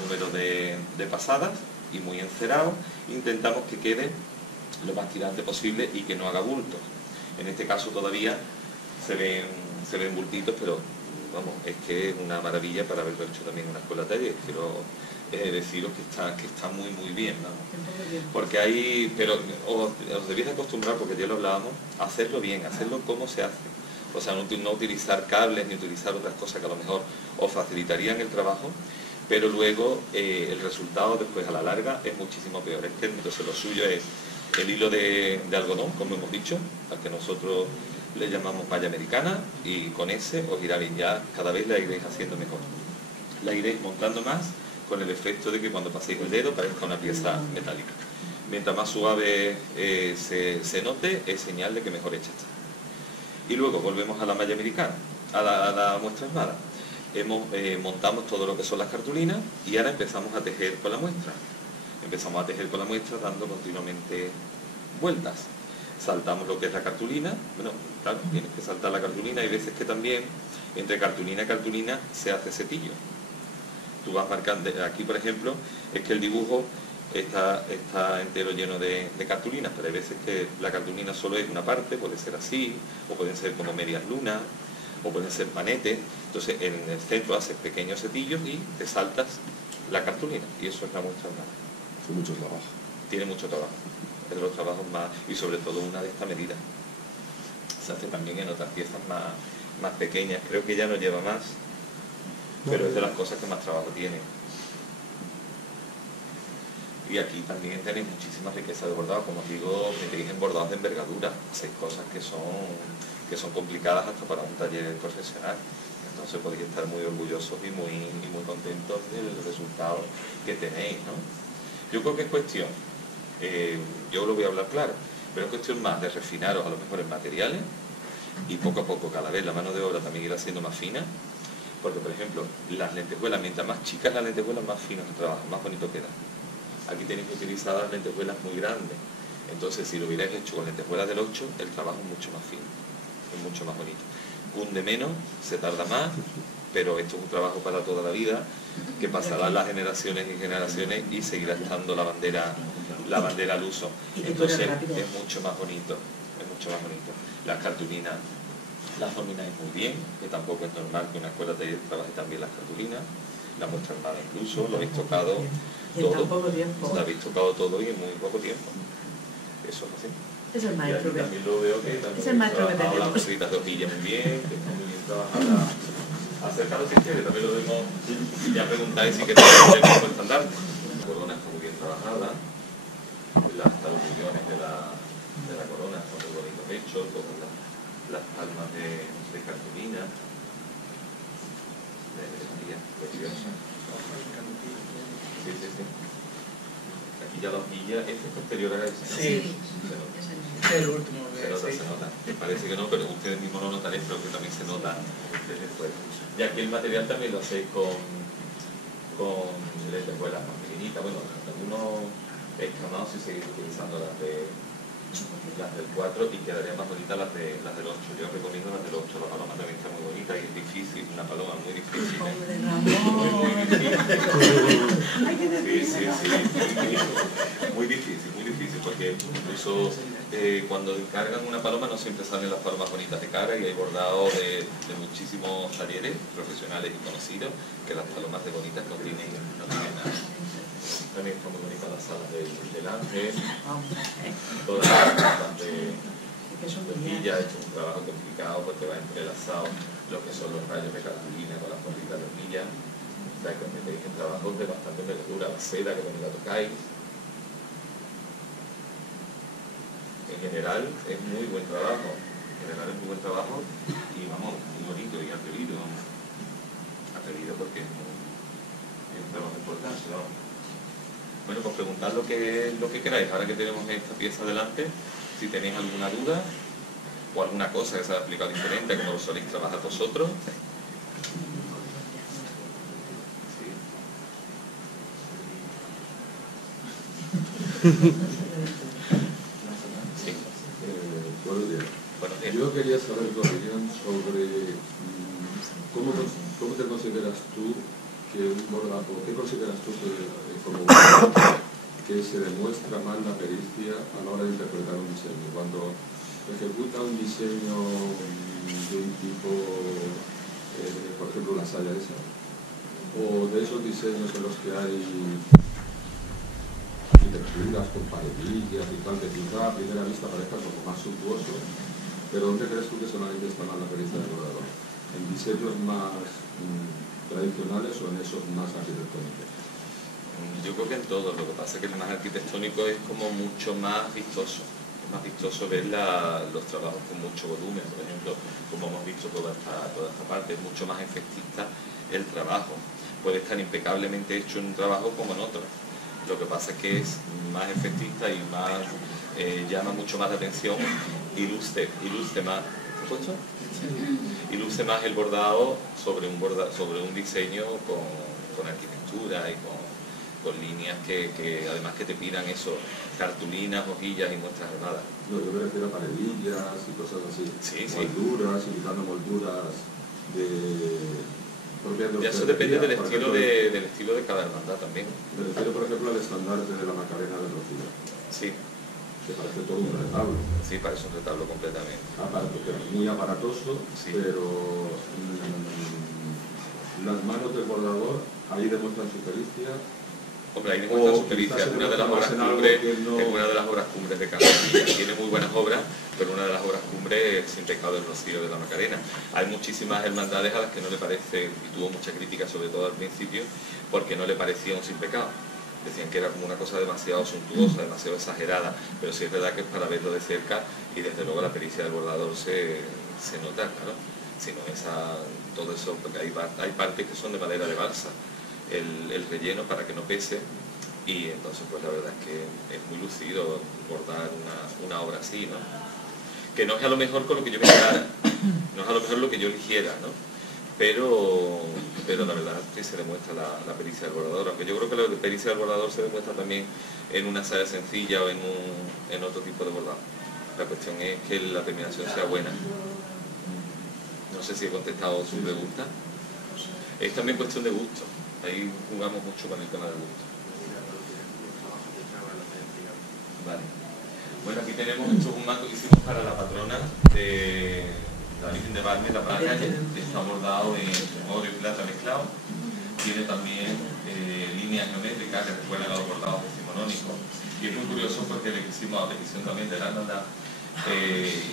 números de pasadas y muy encerado. Intentamos que quede lo más tirante posible y que no haga bultos. En este caso todavía se ven bultitos, pero vamos, es que es una maravilla para haberlo hecho también en una escuela de taller. Quiero deciros que está muy muy bien, vamos. Porque pero os debéis acostumbrar, porque ya lo hablábamos, a hacerlo bien, hacerlo como se hace. O sea, no utilizar cables ni utilizar otras cosas que a lo mejor os facilitarían el trabajo, pero luego el resultado después a la larga es muchísimo peor. Es que entonces lo suyo es el hilo de algodón, como hemos dicho, al que nosotros le llamamos malla americana, y con ese os irá bien, ya cada vez la iréis haciendo mejor. La iréis montando más con el efecto de que cuando paséis el dedo parezca una pieza metálica. Mientras más suave se note, es señal de que mejor hecha está. Y luego volvemos a la malla americana, a la muestra armada. Montamos todo lo que son las cartulinas y ahora empezamos a tejer con la muestra. Empezamos a tejer con la muestra dando continuamente vueltas. Saltamos lo que es la cartulina. Bueno, claro, tienes que saltar la cartulina. Hay veces que también entre cartulina y cartulina se hace cepillo. Tú vas marcando, aquí por ejemplo, es que el dibujo está entero lleno de cartulinas, pero hay veces que la cartulina solo es una parte, puede ser así, o pueden ser como medias lunas, o pueden ser panetes. Entonces en el centro haces pequeños cepillos y te saltas la cartulina, y eso es la muestra armada. Tiene mucho trabajo. Tiene mucho trabajo. Es de los trabajos más, y sobre todo una de esta medida. Se hace también en otras piezas más pequeñas, creo que ya no lleva más, pero es de las cosas que más trabajo tiene. Y aquí también tenéis muchísima riqueza de bordado, como os digo, metéis en bordados de envergadura, hacéis cosas que son complicadas hasta para un taller profesional. Entonces podéis estar muy orgullosos y muy contentos del resultado que tenéis, ¿no? Yo creo que es cuestión, yo lo voy a hablar claro, pero es cuestión más de refinaros a lo mejor en materiales y poco a poco, cada vez la mano de obra también irá siendo más fina, porque por ejemplo, las lentejuelas, mientras más chicas las lentejuelas, más finos el trabajo, más bonito queda. Aquí tenéis que utilizar las lentejuelas muy grandes, entonces si lo hubierais hecho con lentejuelas del 8, el trabajo es mucho más fino, es mucho más bonito. Cunde menos, se tarda más, pero esto es un trabajo para toda la vida, que pasarán las generaciones y generaciones y seguirá estando la bandera al uso. Entonces es mucho más bonito, es mucho más bonito. Las cartulinas las domináis muy bien, que tampoco es normal que una escuela taller trabaje también las cartulinas, la vuestra hermana incluso, lo habéis tocado todo, lo habéis tocado todo y en muy poco tiempo. Eso es así. Es el maestro. Y también lo veo que también es el maestro que trabajado las tenemos. cositas de hojilla muy bien, que está muy bien trabajada. Acercaros si quieres, también lo vemos, ya preguntáis si queréis el mismo estandarte. La corona está muy bien trabajada, hasta los millones de la corona están muy bonitos hechos, todas las palmas de cartulina, de hojilla preciosa. Sí. Aquí ya la hojilla, esta es posterior a esa. Sí. El último que se nota. Parece que no, pero ustedes mismos lo notaréis, pero que también se nota desde fuera. Y aquí el material también lo hacéis con lentejuelas más pequeñitas. Bueno, algunos escamados si seguís utilizando las del 4 y quedarían más bonitas las del 8. Yo recomiendo las del 8, la paloma también está muy bonita y es difícil, una paloma muy difícil. Muy difícil. Muy difícil, porque incluso cuando encargan una paloma no siempre salen las palomas bonitas de cara y hay bordados de muchísimos talleres profesionales y conocidos que las palomas de bonitas no tienen nada. También están muy bonitas las alas del ángel, todas las alas de hojilla, hecho un trabajo complicado porque va entrelazado lo que son los rayos de cartulina con las borditas de hojilla. O sea, que metéis en trabajos de bastante envergadura, la seda que también la tocáis. En general es muy buen trabajo, y vamos, muy bonito y atrevido porque es un trabajo importante, ¿no? Bueno, pues preguntad lo que queráis, ahora que tenemos esta pieza delante, si tenéis alguna duda o alguna cosa que se haya explicado diferente, como lo soléis trabajar vosotros. Buenos días. Yo quería saber tu opinión sobre cómo te consideras tú que un bordado, ¿qué consideras tú como que se demuestra más la pericia a la hora de interpretar un diseño? Cuando ejecuta un diseño de un tipo, por ejemplo, la saya esa, o de esos diseños en los que hay arquitecturas con paredillas y tal, que quizá a primera vista parezca como más suntuoso, pero ¿dónde crees tú que solamente está más la pericia del bordador? ¿En diseños más tradicionales o en esos más arquitectónicos? Yo creo que en todos, lo que pasa es que el más arquitectónico es como mucho más vistoso. Es más vistoso ver los trabajos con mucho volumen, por ejemplo, como hemos visto toda esta parte, es mucho más efectista el trabajo. Puede estar impecablemente hecho en un trabajo como en otro. Lo que pasa es que es más efectista y más llama mucho más la atención y luce más. Y luce más el bordado sobre un diseño con arquitectura y con líneas que además que te pidan eso, cartulinas, hojillas y muestras armadas. No, yo me refiero a paredillas y cosas así. Sí. Molduras, imitando molduras Ya eso depende del estilo de cada hermandad también. Me refiero, por ejemplo, al estandarte de la Macarena del Rocío. Sí. Que parece todo un retablo. Sí, parece un retablo completamente. Muy aparatoso, sí. Pero las manos del bordador ahí demuestran su pericia. Hombre, ahí demuestran su pericia. Es una de las obras cumbres, es una de las obras cumbres de Cantabria. Tiene muy buenas obras, pero una de las obras cumbres es Sin Pecado del Rocío de la Macarena. Hay muchísimas hermandades a las que no le parece, y tuvo mucha crítica sobre todo al principio, porque no le parecía un Sin Pecado decían que era como una cosa demasiado suntuosa, demasiado exagerada, pero sí es verdad que es para verlo de cerca y desde luego la pericia del bordador se nota, claro, sino todo eso, porque hay partes que son de madera de balsa, el relleno para que no pese, y entonces pues la verdad es que es muy lucido bordar una obra así, ¿no? Que no es a lo mejor con lo que yo me quedara, no es a lo mejor lo que yo eligiera, ¿no? Pero la verdad sí se demuestra la pericia del bordador, aunque yo creo que la pericia del bordador se demuestra también en una saya sencilla o en otro tipo de bordado. La cuestión es que la terminación sea buena. No sé si he contestado su pregunta. Es también cuestión de gusto, ahí jugamos mucho con el tema del gusto. Vale. Bueno, aquí tenemos, esto es un manto que hicimos para la patrona de la Virgen de Valme, la Praga, está bordado en oro y plata mezclado. Tiene también líneas geométricas que recuerdan a los bordados decimonónicos. Y es muy curioso porque le quisimos a petición también de la hermandad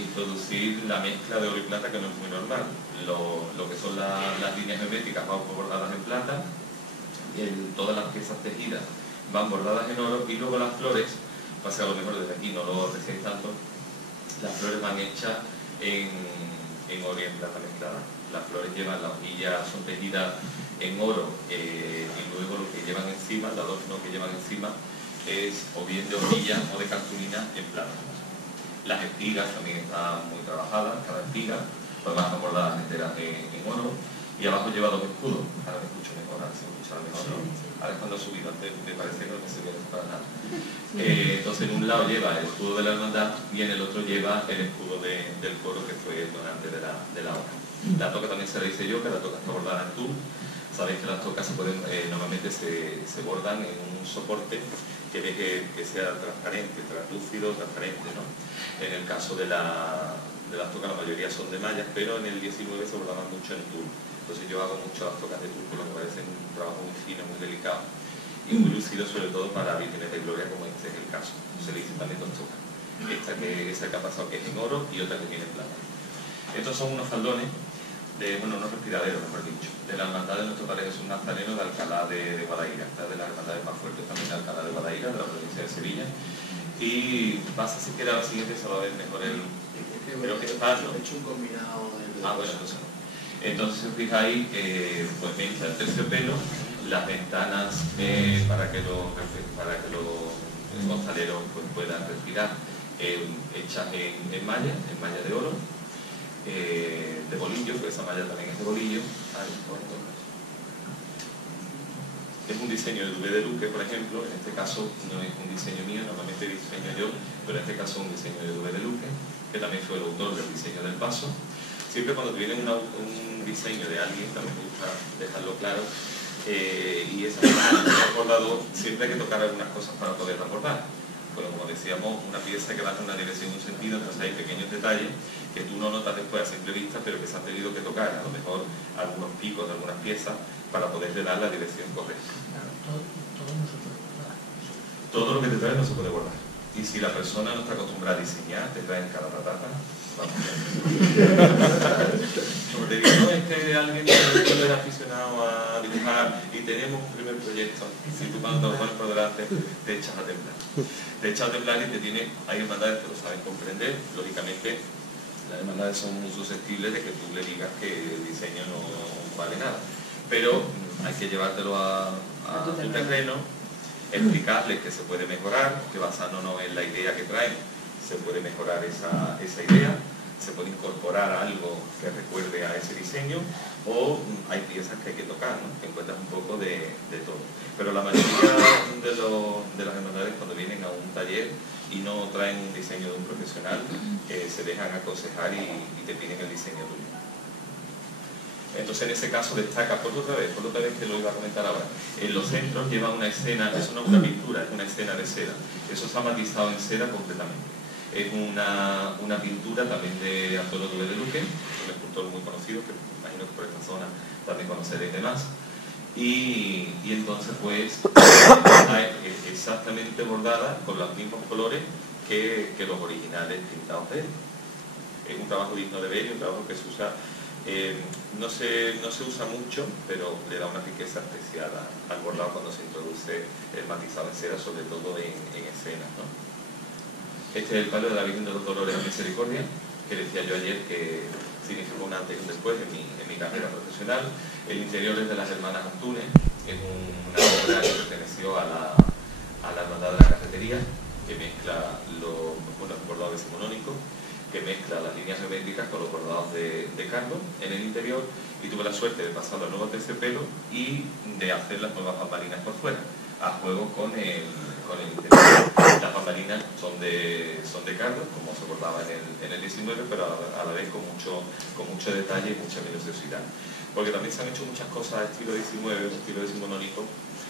introducir la mezcla de oro y plata, que no es muy normal. Lo que son las líneas geométricas van bordadas en plata, todas las piezas tejidas van bordadas en oro, y luego las flores, pasa a lo mejor desde aquí no lo apreciáis tanto, las flores van hechas en oro y en plata mezclada. Las flores llevan, las hojillas son tejidas en oro, y luego lo que llevan encima, el adorno que llevan encima es o bien de hojilla o de cartulina en plata. Las espigas también están muy trabajadas, cada espiga, además están bordadas enteras en oro, y abajo lleva dos escudos. Ahora me escucho mejor, ahora se escucha mejor, ¿no? Ahora es cuando he subido, antes me parecía que no me servía para nada. Entonces en un lado lleva el escudo de la hermandad y en el otro lleva el escudo del coro, que fue el donante de la obra. La toca también se la hice yo, que la toca está bordada en tul. Sabéis que las tocas normalmente se bordan en un soporte que deje que sea transparente, translúcido, transparente, ¿no? En el caso de las tocas la mayoría son de mallas, pero en el 19 se bordaban mucho en tul. Entonces yo hago mucho las tocas de tul, porque me parecen un trabajo muy fino, muy delicado y muy lucido, sobre todo para vírgenes de gloria, como este es el caso. Se le dice también dos tocas. Esta que ha pasado, que es en oro, y otra que viene en plata. Estos son unos faldones, unos respiraderos, mejor dicho, de la hermandad de nuestro Padre Jesús Nazareno de Alcalá de Guadaira, de las hermandades más fuertes también de Alcalá de Guadaira, de la provincia de Sevilla. Y pasa si queda la siguiente, se va a ver mejor pero que está, ¿no? He hecho un combinado de... Bueno, entonces no. Entonces, si os fijáis, pues mezcla el terciopelo, las ventanas para que los costaleros pues, puedan respirar, hechas en malla de oro, de bolillo, pues esa malla también es de bolillo. Es un diseño de Duvé de Luque, por ejemplo. En este caso no es un diseño mío, normalmente diseño yo, pero en este caso es un diseño de Duvé de Luque, que también fue el autor del diseño del paso. Siempre cuando te viene un diseño de alguien, también me gusta dejarlo claro, y esa bordado, siempre hay que tocar algunas cosas para poder abordar. Bueno, como decíamos, una pieza que va en una dirección y un sentido, entonces hay pequeños detalles que tú no notas después a simple vista, pero que se han tenido que tocar, a lo mejor algunos picos de algunas piezas, para poderle dar la dirección correcta. Claro, todo no se puede guardar. Todo lo que te trae no se puede guardar. Y si la persona no está acostumbrada a diseñar, te traen cada patata, vamos. Como te digo, no es que alguien es aficionado a dibujar y tenemos un primer proyecto, si tú cuando lo pones por delante te echas a temblar. Te echas a temblar y hay hermandades que lo saben comprender. Lógicamente, las hermandades son muy susceptibles de que tú le digas que el diseño no vale nada. Pero hay que llevártelo a tu terreno, explicarles que se puede mejorar, que basándonos en la idea que traen, se puede mejorar esa idea, se puede incorporar algo que recuerde a ese diseño, o hay piezas que hay que tocar, ¿no? Que encuentras un poco de todo. Pero la mayoría de las hermandades, cuando vienen a un taller y no traen un diseño de un profesional, se dejan aconsejar y te piden el diseño tuyo. Entonces en ese caso destaca, por otra vez que lo iba a comentar ahora, en los centros lleva una escena, eso no es una pintura, es una escena de cera, eso se ha matizado en cera completamente. Es una pintura también de Antonio Duvé de Luque, un escultor muy conocido, que imagino que por esta zona también conoceréis de más. Y entonces pues está exactamente bordada con los mismos colores que los originales pintados de él. Es un trabajo digno de ver y un trabajo que se usa No se usa mucho, pero le da una riqueza especial al bordado cuando se introduce el matizado en cera, sobre todo en escenas, ¿no? Este es el palo de la Virgen de los Dolores de Misericordia, que decía yo ayer que significó un antes y un después en mi carrera profesional. El interior es de las hermanas Antunes, es una obra que perteneció a la Hermandad de la Cafetería, que mezcla los bordados decimonónicos, que mezcla las líneas geométricas con los bordados de Carlos en el interior, y tuve la suerte de pasar los nuevos terciopelo y de hacer las nuevas bambalinas por fuera, a juego con el interior. Las bambalinas son de Carlos, como se bordaba en el 19, pero a la vez con mucho detalle y mucha minuciosidad. Porque también se han hecho muchas cosas estilo 19, estilo decimonónico,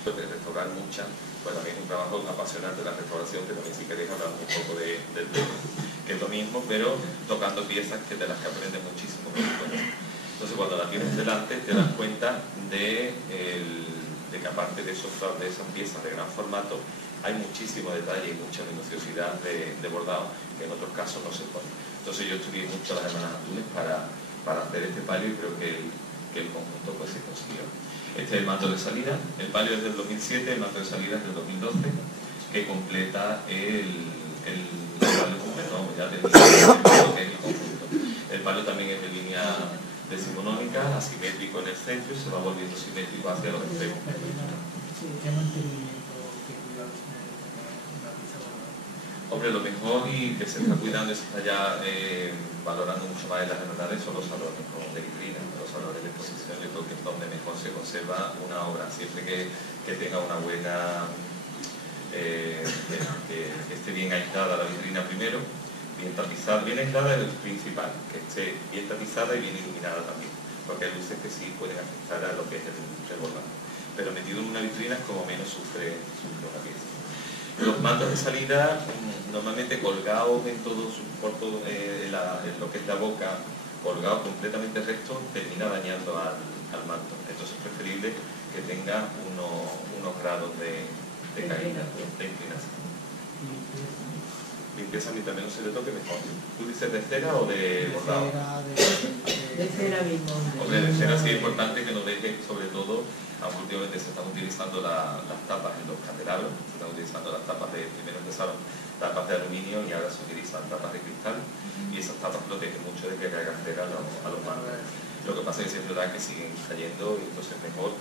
de restaurar muchas, pues también es un trabajo apasionante de la restauración, que también si queréis hablar un poco del tema, que es lo mismo, pero tocando piezas de las que aprendes muchísimo. Entonces cuando la tienes delante te das cuenta de que aparte de esas piezas de gran formato, hay muchísimo detalle y mucha minuciosidad de bordado que en otros casos no se pone. Entonces yo estudié mucho a las hermanas Antunes para hacer este palio, y creo que el conjunto pues se consiguió. Este es el manto de salida, el palio es del 2007, el manto de salida es del 2012, que completa el palio completo, ya termina el conjunto. El palio también es de línea decimonónica, asimétrico en el centro y se va volviendo simétrico hacia los extremos. ¿Qué mantenimiento, qué cuidados tiene la pieza? Hombre, lo mejor y que se está cuidando y se está ya valorando mucho más en las hermandades son los salones de vitrina, los salones de exposición. Yo creo que es donde mejor se conserva una obra, siempre que tenga una buena, que esté bien aislada la vitrina primero, bien tapizada, bien aislada es el principal, que esté bien tapizada y bien iluminada también, porque hay luces que sí pueden afectar a lo que es el bordado. Pero metido en una vitrina es como menos sufre una pieza. Los mantos de salida, normalmente colgados por todo lo que es la boca, colgados completamente rectos, termina dañando al manto. Entonces es preferible que tenga unos grados de caída, de inclinación. Limpieza mientras menos se le toque mejor. ¿Tú dices de cera o de bordado? De cera mismo. Hombre, de cera sí es importante que no deje, sobre todo, aunque últimamente se están utilizando las tapas en los candelabros, se están utilizando las tapas primero empezaron tapas de aluminio y ahora se utilizan tapas de cristal, y esas tapas protegen mucho de que caiga cera a los mantos. Lo que pasa es que es verdad que siguen cayendo, y entonces es mejor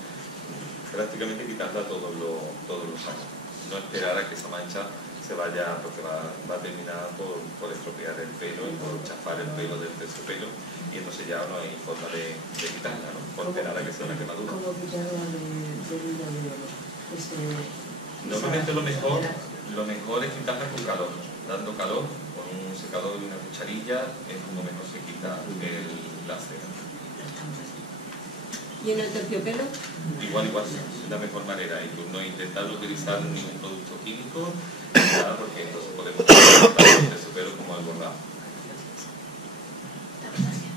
prácticamente quitarla todos los años. No esperar a que esa mancha se vaya, porque va a terminar por estropear el pelo y por chafar el pelo del terciopelo, y entonces ya no hay forma de quitarla, ¿no? Por esperar a que sea una quemadura. ¿Cómo quitarla de vida de oro? Normalmente lo mejor es quitarla con calor, dando calor, con un secador y una cucharilla, es como mejor se quita la cera. ¿Y en el terciopelo? Igual, es la mejor manera, y no intentar utilizar ningún producto químico, nada, porque entonces podemos utilizar el terciopelo como el bordado.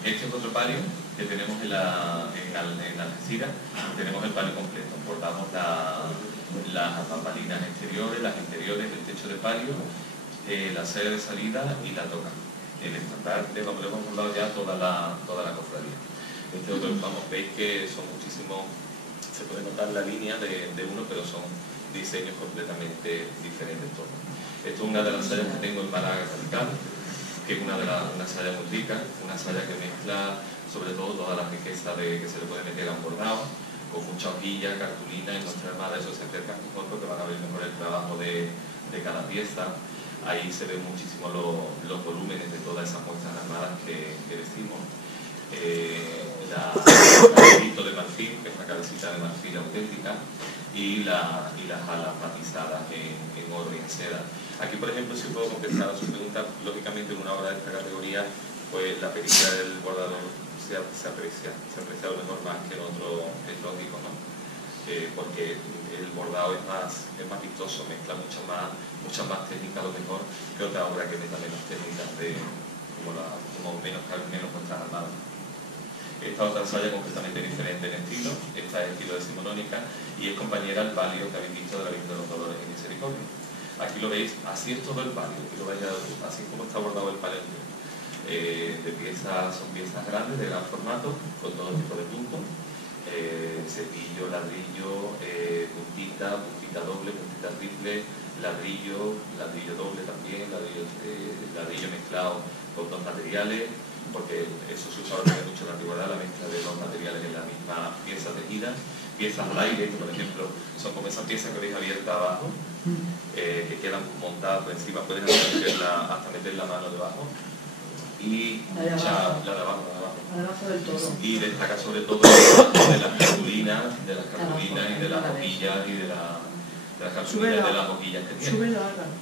Este es otro palio que tenemos en Algeciras, tenemos el palio completo, bordamos las bambalinas exteriores, las interiores del techo de palio, la sella de salida y la toca. El estandarte, lo hemos bordado ya toda la cofradía. Este otro, veis que son muchísimos, se puede notar la línea de uno, pero son diseños completamente diferentes todos. Esto es una de las sayas que tengo en Málaga Capital, que es una saya muy rica, una saya que mezcla sobre todo toda la riqueza que se le puede meter a un bordado, con mucha hojilla, cartulina, y nuestra armada eso se acerca mejor porque van a ver mejor el trabajo de cada pieza. Ahí se ven muchísimo los volúmenes de todas esas muestras armadas que decimos. El de marfil, que es una cabecita de marfil auténtica, y las alas matizadas en oro y en seda. Aquí, por ejemplo, si puedo contestar a su pregunta, lógicamente en una obra de esta categoría, pues la pericia del bordador se aprecia a lo mejor más que en otro, es lógico, ¿no? Porque el bordado es más vistoso, mezcla muchas más técnicas a lo mejor que otra obra que meta menos técnicas como menos puestas armadas. Esta otra saya completamente diferente en estilo, esta es estilo decimonónica y es compañera al palio que habéis visto de la Virgen de los Dolores y Misericordia. Aquí lo veis, así es todo el palio, aquí lo veis, así como está bordado el palio entero. son piezas grandes, de gran formato, con todo tipo de puntos. Cepillo, ladrillo, puntita, puntita doble, puntita triple, ladrillo, ladrillo doble también, ladrillo mezclado con dos materiales, porque eso se usaba también mucho en la antigüedad, la mezcla de dos materiales en la misma pieza tejida. Piezas al aire, por ejemplo, son como esas piezas que veis abiertas abajo, que quedan montadas por encima, pueden hasta meter la mano debajo. Y la de abajo del todo. Y destaca sobre todo de las cartulinas y de las boquillas y de las cartulinas de las boquillas que tiene. Súbelo, Álvaro.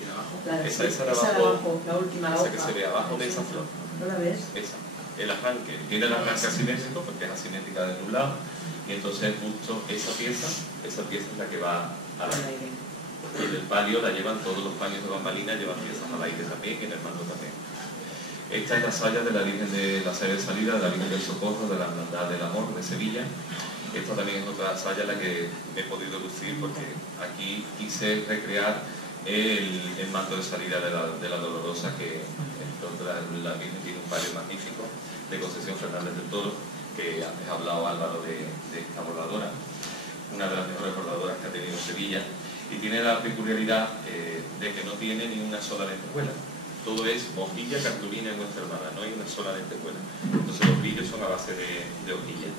¿Y de abajo? Esa de abajo, la última esa hoja. que se ve abajo de esa flor. ¿No la ves? Esa. El arranque. Tiene el arranque asimétrico porque es asimétrica de un lado. Y entonces justo esa pieza es la que va al aire. Y en el palio la llevan todos los paños de bambalina, llevan piezas al aire también y en el manto también. Esta es la saya de la Virgen de la saya de salida, de la Virgen del Socorro, de la Hermandad del Amor de Sevilla. Esta también es otra saya la que he podido lucir porque aquí quise recrear el manto de salida de la Dolorosa, que la Virgen tiene un palio magnífico de Concepción Fernández del Toro, que antes ha hablado Álvaro de esta bordadora, una de las mejores bordadoras que ha tenido Sevilla, y tiene la peculiaridad de que no tiene ni una sola lentejuela. Todo es hojilla, cartulina y nuestra hermana, no hay una sola lentejuela. Entonces los brillos son a base de hojilla.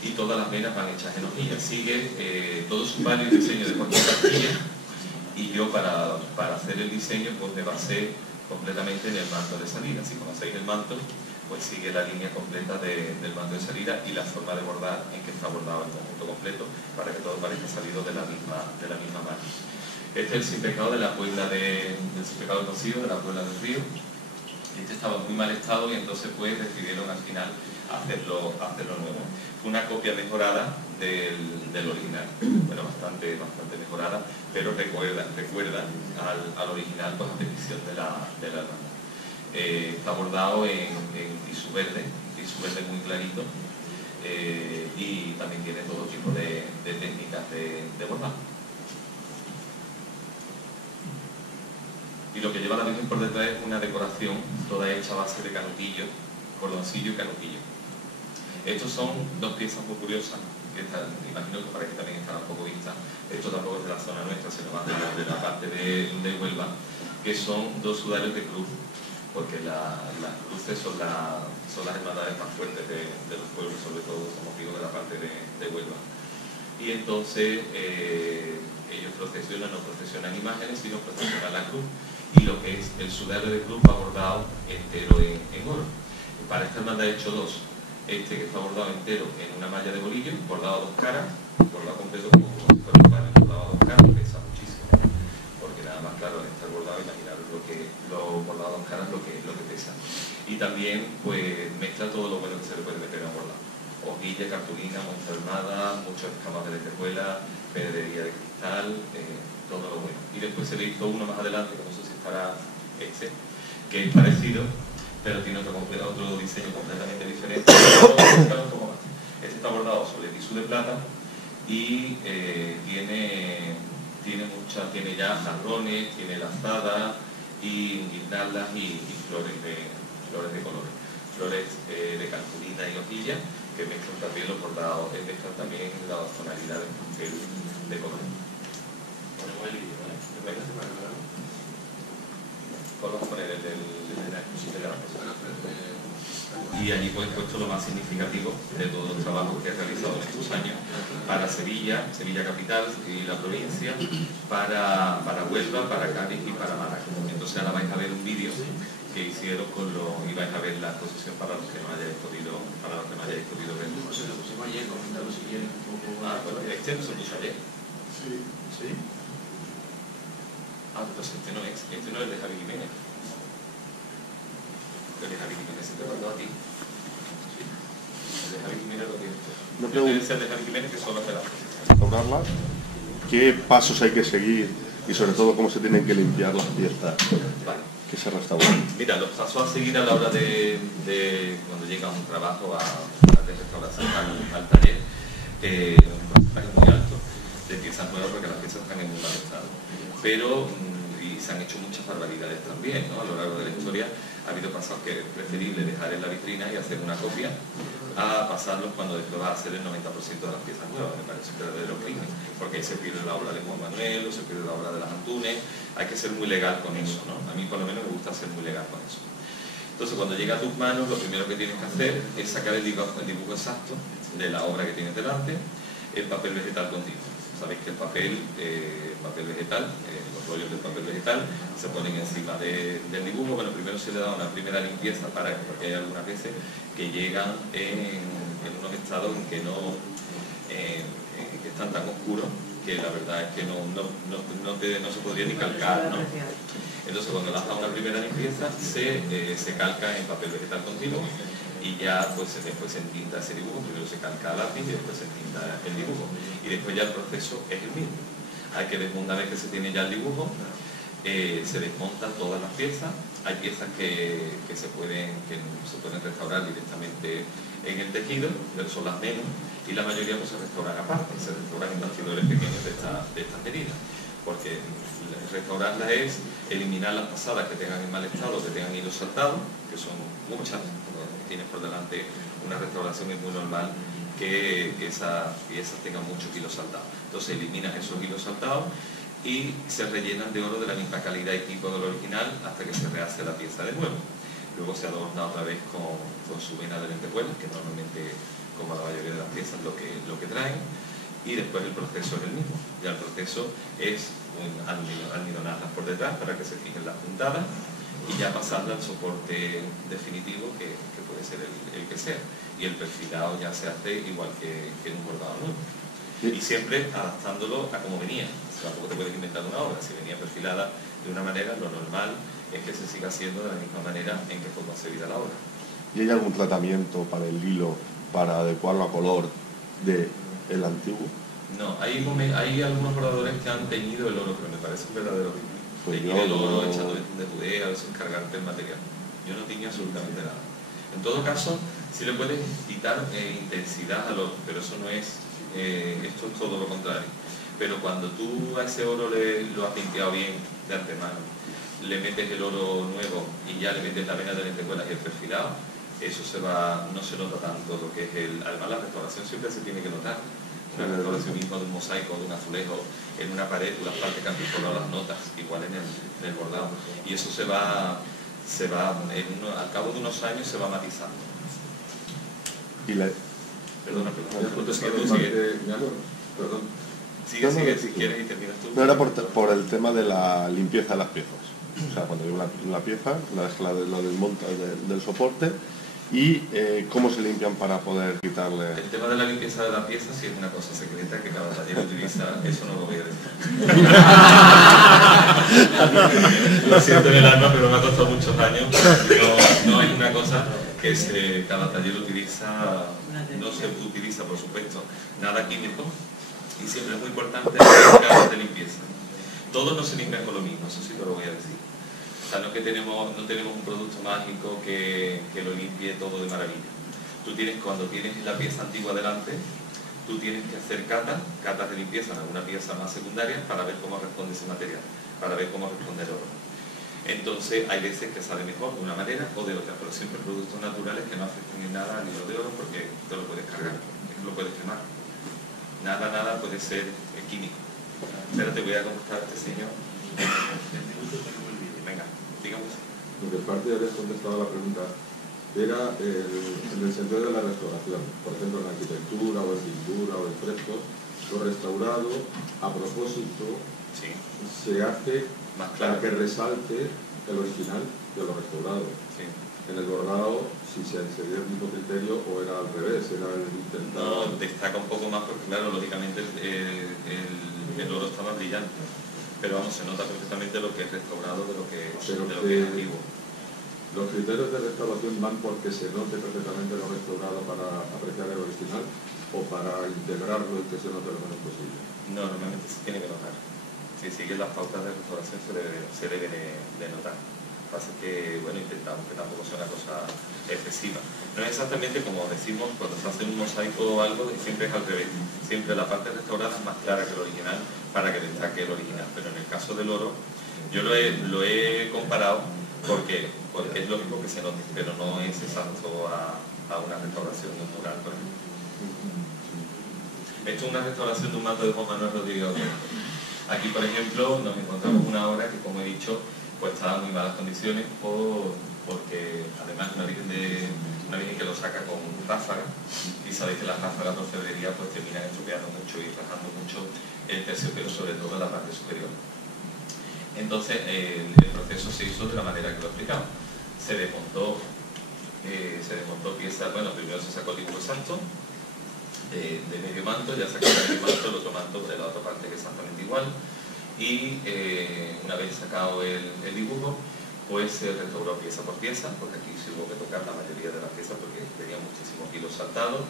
Y todas las venas van hechas en hojilla. Sigue todo su palio y diseño de cualquier cartilla. Y yo para hacer el diseño pues me basé completamente en el manto de salida. Si conocéis el manto, pues sigue la línea completa del manto de salida y la forma de bordar en que está bordado el conjunto completo para que todo parezca salido de la misma mano. Este es el Sin Pecado de la Puebla del Sin Pecado del Rocío, de la Puebla del Río. Este estaba en muy mal estado y entonces pues decidieron al final hacerlo nuevo. Fue una copia mejorada del original, bueno, bastante mejorada, pero recuerda al original pues a petición de la hermandad. Está bordado en tisú verde muy clarito, y también tiene todo tipo de técnicas de bordado. Y lo que lleva la Virgen por detrás es una decoración toda hecha a base de canutillo, cordoncillo y canutillo. Estos son dos piezas muy curiosas, que imagino que para que también están un poco vistas. Esto tampoco es de la zona nuestra, sino más de la parte de Huelva, que son dos sudarios de cruz, porque las cruces son las hermandades más fuertes de los pueblos, sobre todo, como digo, de la parte de Huelva. Y entonces ellos no procesionan imágenes, sino procesionan la cruz, y lo que es el sudario de cruz va bordado entero en oro. Para esta hermandad he hecho dos. Este que está bordado entero en una malla de bolillo, bordado a dos caras, bordado completo como si fuera un panel, bordado a dos caras, pesa muchísimo. Porque nada más claro, en estar bordado, imaginaros lo bordado a dos caras lo que pesa. Y también pues mezcla todo lo bueno que se le puede meter a bordado. Hojilla, cartulina, muestra armada, muchas escamas de lentejuela, pedrería de cristal, todo lo bueno. Y después se le hizo uno más adelante, que no sé si estará que es parecido, pero tiene otro diseño completamente diferente. Este está bordado sobre tisú de plata y tiene ya jarrones, tiene lazadas y guirnaldas y flores de colores. Flores de cartulina y hojilla que mezclan también los bordados, mezclan también las tonalidades de color. Vamos a poner el de la exposición. Y allí pues he puesto lo más significativo de todos los trabajos que he realizado en estos años para Sevilla capital y la provincia, para Huelva, para Cádiz y para Málaga. Entonces ahora vais a ver un vídeo que hicieron y vais a ver la exposición para los que no hayáis podido ver. Este no se puso ayer. Sí. Entonces este no es el de Javi Jiménez. El de Javi Jiménez se te mandó a ti. Sí. El de Javi Jiménez lo tiene usted. Yo te decía el de Javi Jiménez que solo hace la restaurarla. ¿Qué pasos hay que seguir? Y sobre todo cómo se tienen que limpiar las piezas que se restauran. Mira, los pasos a seguir a la hora de cuando llega un trabajo de restauración al taller, un porcentaje muy alto de piezas nuevas porque las piezas están en muy mal estado. Pero, y se han hecho muchas barbaridades también, ¿no? A lo largo de la historia, Ha habido pasados que es preferible dejar en la vitrina y hacer una copia a pasarlos cuando después va a hacer el 90% de las piezas nuevas. Me parece un verdadero crimen, porque ahí se pierde la obra de Juan Manuel o se pierde la obra de las Antunes. Hay que ser muy legal con eso, ¿no? A mí por lo menos me gusta ser muy legal con eso. Entonces cuando llega a tus manos, lo primero que tienes que hacer es sacar el dibujo exacto de la obra que tienes delante, el papel vegetal continuo. Sabéis que el papel vegetal, los rollos del papel vegetal se ponen encima del dibujo. Bueno, primero se le da una primera limpieza porque hay algunas veces que llegan en unos estados en que que están tan oscuros que la verdad es que no se podría ni calcar, ¿no? Entonces cuando le das una primera limpieza se calca en papel vegetal continuo y ya pues después se entinta ese dibujo. Primero se calca a lápiz y después se entinta el dibujo, y después ya el proceso es el mismo. Hay que desmontar, una vez que se tiene ya el dibujo, se desmontan todas las piezas. Hay piezas que se pueden restaurar directamente en el tejido, pero son las menos, y la mayoría pues se restauran aparte, se restauran en bastidores pequeños de estas medidas, porque restaurarlas es eliminar las pasadas que tengan en mal estado, que tengan hilos saltados, que son muchas. Tienes por delante una restauración, es muy normal que esas piezas tengan muchos hilos saltados. Entonces eliminas esos hilos saltados y se rellenan de oro de la misma calidad y tipo del original hasta que se rehace la pieza de nuevo. Luego se adorna otra vez con su vena de lentejuelas, que normalmente, como la mayoría de las piezas, lo que traen, y después el proceso es el mismo. Ya el proceso es almidonarlas por detrás para que se fijen las puntadas y ya pasarla al soporte definitivo, que puede ser el que sea, y el perfilado ya se hace igual que en un bordado nuevo, y siempre adaptándolo a como venía. Tampoco te puedes inventar una obra. Si venía perfilada de una manera, lo normal es que se siga haciendo de la misma manera en que fue concebida la obra. ¿Y hay algún tratamiento para el hilo para adecuarlo a color del antiguo? No, hay algunos bordadores que han teñido el oro, pero me parece un verdadero crimen. Pues teñir el oro, echando de pudé, a veces cargarte el material. Yo no tiño absolutamente nada. En todo caso, sí le puedes quitar intensidad al oro, pero eso no es, esto es todo lo contrario. Pero cuando tú a ese oro lo has limpiado bien de antemano, le metes el oro nuevo y ya le metes la vena de lentejuelas y el perfilado, eso no se nota tanto lo que es además la restauración siempre se tiene que notar. Una restauración misma de un mosaico, de un azulejo, en una pared, tú las partes que han perforado las notas, igual en el bordado. Y eso se va al cabo de unos años se va matizando. Perdona, sigue si quieres y terminas tú. No, era por el tema de la limpieza de las piezas. O sea, cuando llega una pieza, la desmonta del soporte, y cómo se limpian para poder quitarle... El tema de la limpieza de la pieza sí es una cosa secreta que cada taller utiliza, eso no lo voy a decir. Lo siento en el alma, pero me ha costado muchos años. No es una cosa que cada taller utiliza, no se utiliza, por supuesto, nada químico, y siempre es muy importante las de limpieza. Todos no se limpian con lo mismo, eso sí te lo voy a decir. O sea, no tenemos un producto mágico que lo limpie todo de maravilla. Cuando tienes la pieza antigua delante, tú tienes que hacer catas de limpieza en alguna pieza más secundaria para ver cómo responde ese material, para ver cómo responde el oro. Entonces hay veces que sale mejor de una manera o de otra, pero siempre productos naturales que no afecten en nada al hilo de oro, porque te lo puedes cargar, lo puedes quemar. Nada puede ser químico. Pero te voy a contestar a este señor. Venga, digamos. Lo que parte habías contestado a la pregunta era en el sentido de la restauración. Por ejemplo, en la arquitectura o en pintura o en frescos, lo restaurado a propósito sí. Se hace más claro, para que resalte el original de lo restaurado. Sí. En el bordado, si se seguía el mismo criterio o era al revés, era el intentar... No, destaca un poco más porque claro, lógicamente el oro está más brillante, pero vamos, se nota perfectamente lo que es restaurado de lo que es antiguo. ¿Los criterios de restauración van porque se note perfectamente lo restaurado para apreciar el original o para integrarlo y que se note lo menos posible? No, normalmente se tiene que notar. Si sigues las pautas de restauración se debe de notar. Lo que pasa es que, bueno, intentamos que tampoco sea una cosa excesiva. No es exactamente como decimos cuando se hace un mosaico o algo, siempre es al revés. Siempre la parte restaurada es más clara que el original para que destaque el original. Pero en el caso del oro, yo lo he comparado Porque es lógico que se note, pero no es exacto a una restauración de un mural, por ejemplo. Esto es una restauración de un manto de Juan Manuel Rodríguez. Aquí, por ejemplo, nos encontramos una obra que, como he dicho, pues estaba en muy malas condiciones porque además una virgen que lo saca con ráfaga, y sabéis que las ráfagas de orfebrería pues terminan estropeando mucho y rajando mucho el terciopelo, sobre todo en la parte superior. Entonces el proceso se hizo de la manera que lo explicamos. Se desmontó piezas, bueno, primero se sacó el dibujo exacto de medio manto, ya sacó el medio manto, el otro manto de la otra parte que es exactamente igual, y una vez sacado el dibujo, pues se restauró pieza por pieza, porque aquí se hubo que tocar la mayoría de las piezas porque tenía muchísimos hilos saltados,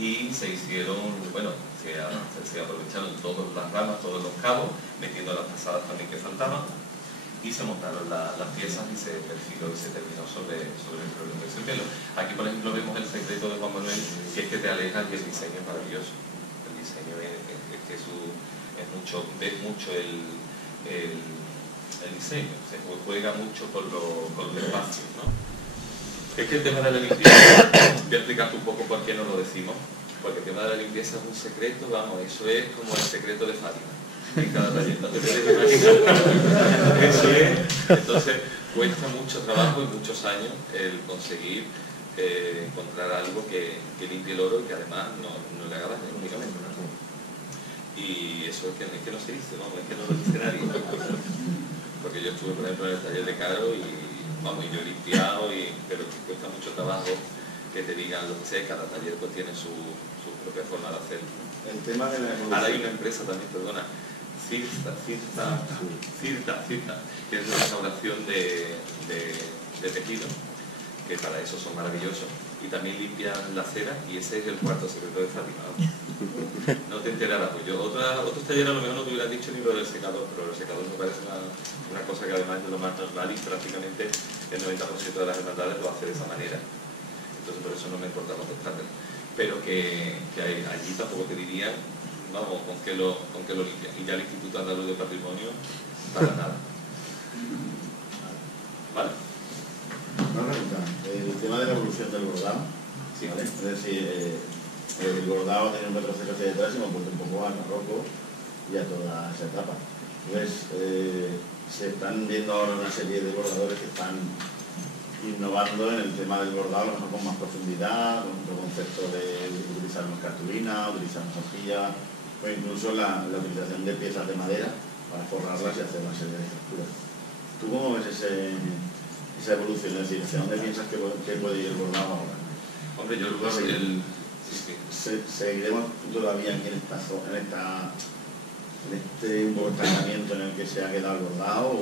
y se hicieron, bueno, se aprovecharon todas las ramas, todos los cabos, metiendo las pasadas también que faltaban, y se montaron las piezas y se perfiló y se terminó sobre el problema del terciopelo. Aquí, por ejemplo, vemos el secreto de Juan Manuel, que es que te alejas y el diseño es maravilloso. El diseño ves mucho el diseño, se juega mucho con los espacios, ¿no? Es que el tema de la limpieza, voy a explicarte un poco por qué no lo decimos, porque el tema de la limpieza es un secreto, vamos, eso es como el secreto de Fátima. En cada taller, no te puedes imaginar. Eso es. Entonces cuesta mucho trabajo y muchos años el conseguir encontrar algo que limpie el oro y que además no le haga daño únicamente, ¿no? Y eso es que no se dice, ¿no? Es que no lo dice nadie. Porque yo estuve, por ejemplo, en el taller de Caro y vamos, yo he limpiado, pero cuesta mucho trabajo que te digan lo que sea, cada taller pues tiene su propia forma de hacerlo. El tema de la evolución. Ahora hay una empresa también, perdona, Cirta, que es la restauración de tejido, que para eso son maravillosos, y también limpian la cera, y ese es el cuarto secreto de Fátima. No te enterarás, pues yo otros talleres a lo mejor no te hubieran dicho ni lo del secador, pero el secador me parece una cosa que además es lo más normal y prácticamente el 90% de las hermandades lo hace de esa manera. Entonces por eso no me importa contestarte. Pero que allí tampoco te dirían, vamos, con qué lo limpian. Y ya el Instituto Andaluz de Patrimonio, para nada. ¿Vale? Una pregunta. El tema de la evolución del bordado, Sí. ¿vale? Es decir, el bordado tiene un retroceso hacia detrás y me ha puesto un poco al barroco y a toda esa etapa. Pues se están viendo ahora una serie de bordadores que están innovando en el tema del bordado, a lo mejor con más profundidad, con otro concepto de utilizar más cartulina, utilizar más hojilla, o incluso la utilización de piezas de madera para forrarlas y hacer una serie de estructuras. ¿Tú cómo ves esa evolución? Es decir, ¿hacia dónde piensas que puede ir el bordado ahora? Hombre, yo creo que ¿Seguiremos todavía aquí en este un poco estancamiento en el que se ha quedado el bordado?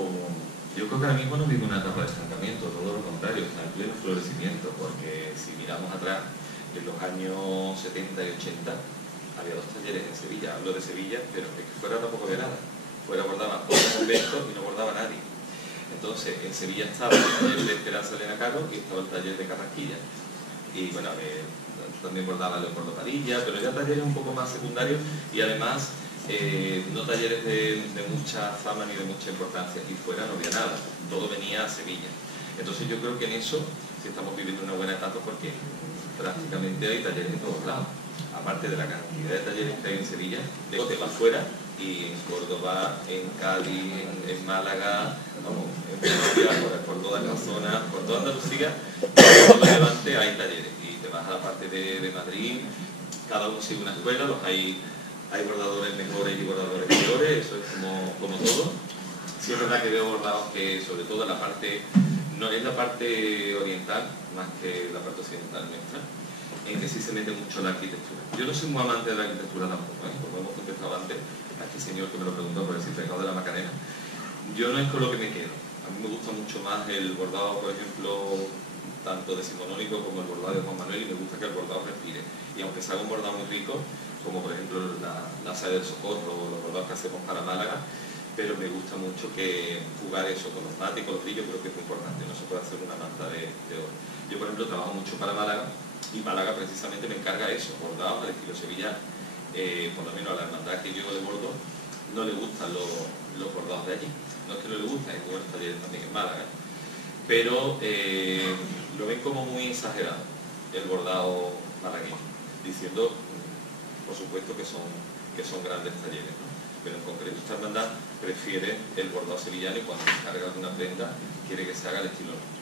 yo creo que ahora mismo no vive una etapa de estancamiento, todo lo contrario, está en pleno florecimiento, porque si miramos atrás, en los años 70 y 80 había dos talleres en Sevilla, hablo de Sevilla, pero que fuera tampoco había nada, fuera bordaban todos los conventos y no bordaba nadie. Entonces en Sevilla estaba el taller de Esperanza Elena Caro y estaba el taller de Carrasquilla, y bueno, también bordaba Leopoldo Padilla, pero ya talleres un poco más secundarios y además no talleres de mucha fama ni de mucha importancia, y fuera no había nada, todo venía a Sevilla. Entonces yo creo que en eso sí estamos viviendo una buena etapa, porque prácticamente hay talleres en todos lados, aparte de la cantidad de talleres que hay en Sevilla, luego te vas fuera y en Córdoba, en Cádiz, en Málaga, vamos, en Murcia, por toda la zona, por toda Andalucía, por todo Levante hay talleres, y te vas a la parte de Madrid, cada uno sigue una escuela, hay bordadores mejores y bordadores peores, eso es como todo. Sí es verdad que veo bordados que, sobre todo en la parte, no es la parte oriental, más que la parte occidental nuestra, en que sí se mete mucho la arquitectura. Yo no soy muy amante de la arquitectura tampoco, como hemos contestado antes, a este señor que me lo preguntó por el significado de la Macarena. Yo no es con lo que me quedo. A mí me gusta mucho más el bordado, por ejemplo, tanto decimonónico como el bordado de Juan Manuel, y me gusta que el bordado respire. Y aunque se haga un bordado muy rico, como por ejemplo la Salle del Socorro o los bordados que hacemos para Málaga, pero me gusta mucho que jugar eso con los mates y con los brillos, creo que es muy importante, no se puede hacer una manta de oro. Yo por ejemplo trabajo mucho para Málaga, y Málaga precisamente me encarga eso, bordados al estilo sevillano. Por lo menos a la hermandad que yo le bordo no le gustan los bordados de allí, no es que no le gustan, hay buenos talleres también en Málaga, pero lo ven como muy exagerado el bordado malagueño, diciendo, por supuesto, que son grandes talleres, ¿no? Pero en concreto esta hermandad prefiere el bordado sevillano y cuando se carga alguna prenda quiere que se haga al estilo nuestro.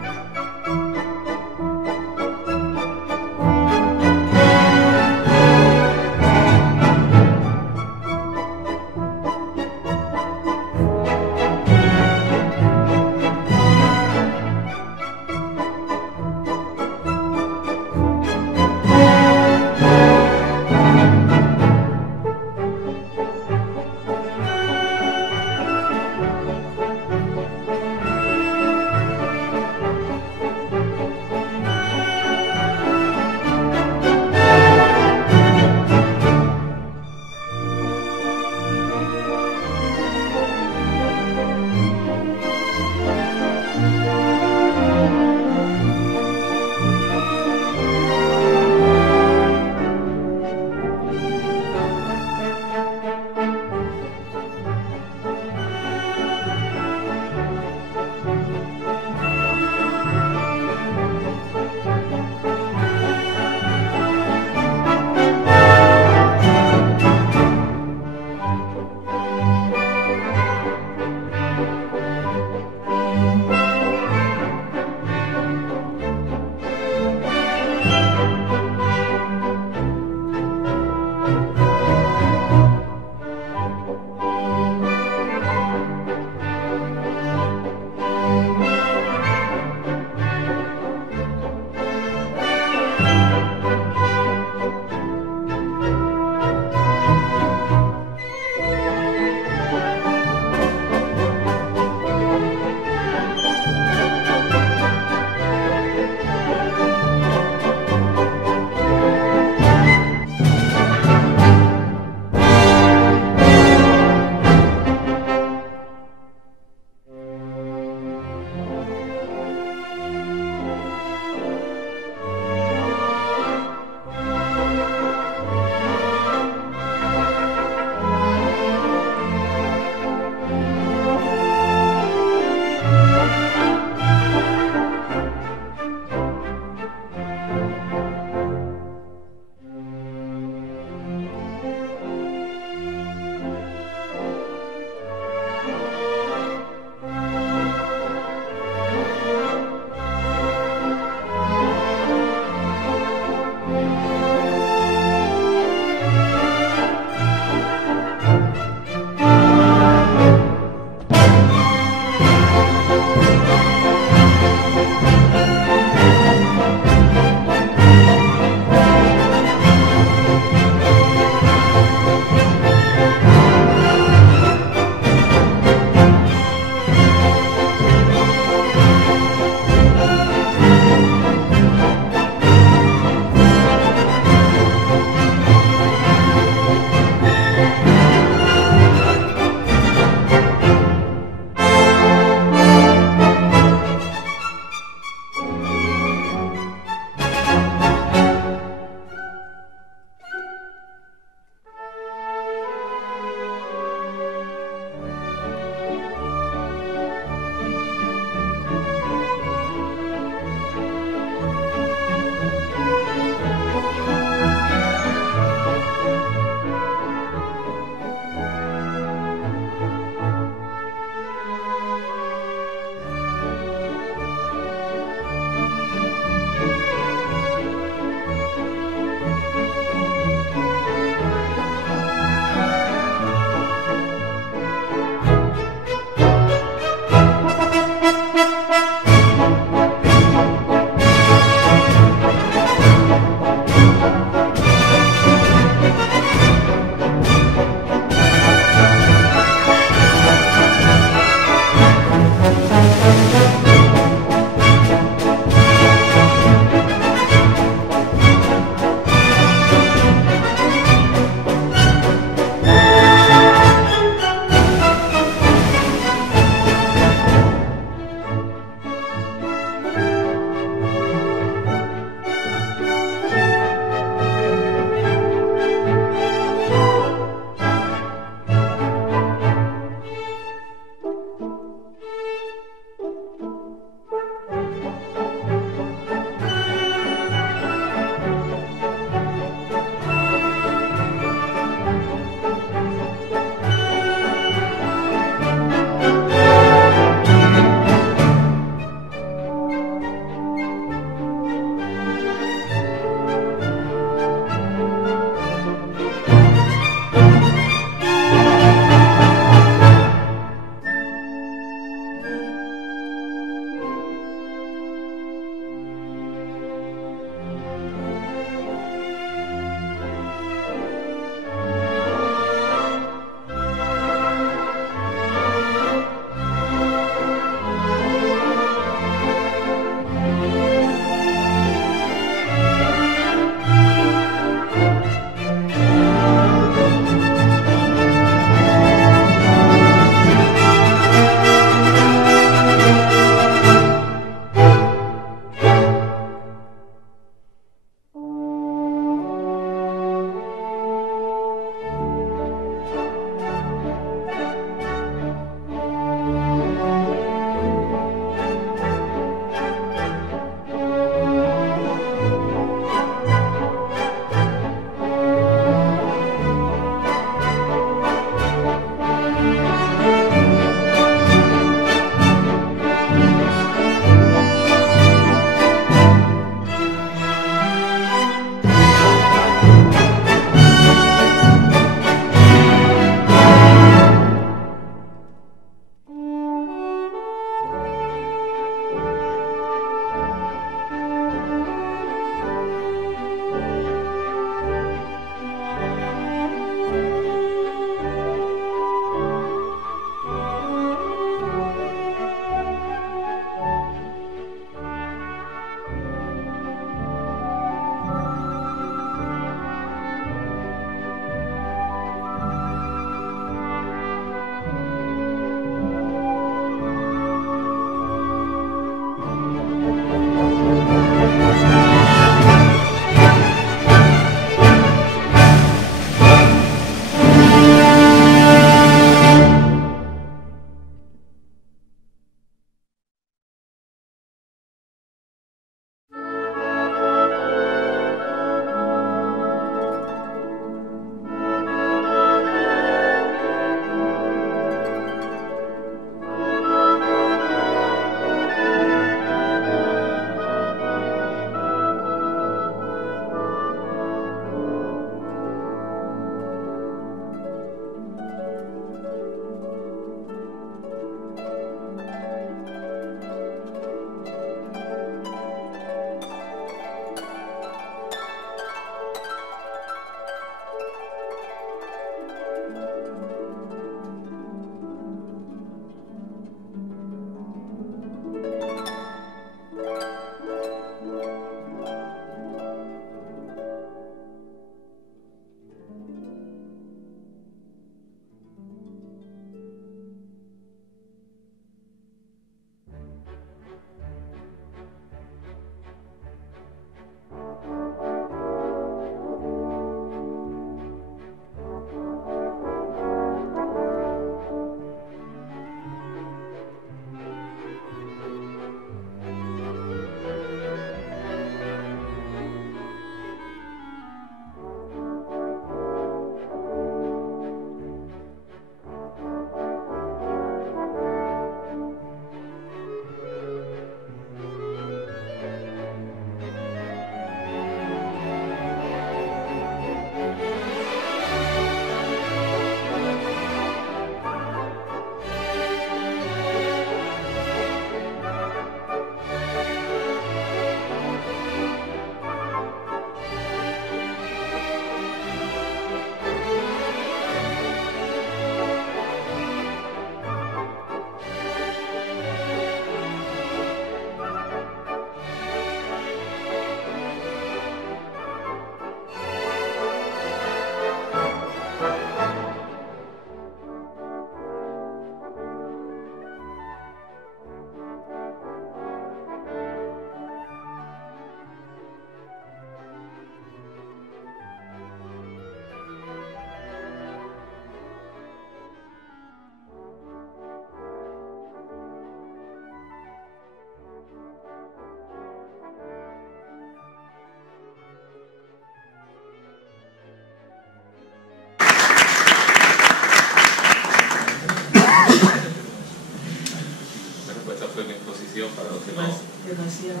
Demasiado.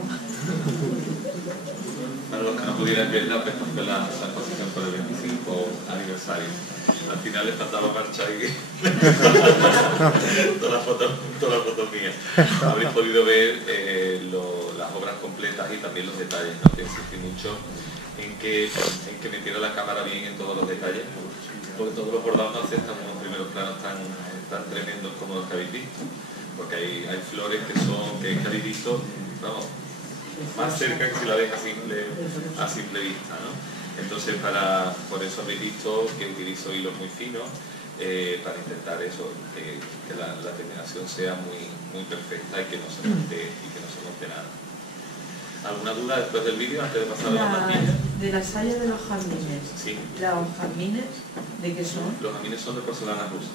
Para los que no pudieran ver la exposición por el 25 aniversario, al final les faltaba marcha y todas las fotos mías. Habréis podido ver las obras completas y también los detalles, ¿no? Que insistí mucho en que metiera la cámara bien en todos los detalles, porque todos los bordados no aceptan unos primeros planos tan tremendos como los que habéis visto, porque hay flores que habéis visto, vamos, más cerca que si la ves a simple vista, ¿no? Entonces por eso habéis visto que utilizo hilos muy finos para intentar eso, que la terminación sea muy perfecta y que no se monte nada. ¿Alguna duda después del vídeo antes de pasar a la plantilla? De la saya de los jazmines. Sí. ¿Los jazmines de qué son? Los jazmines son de porcelana rusa.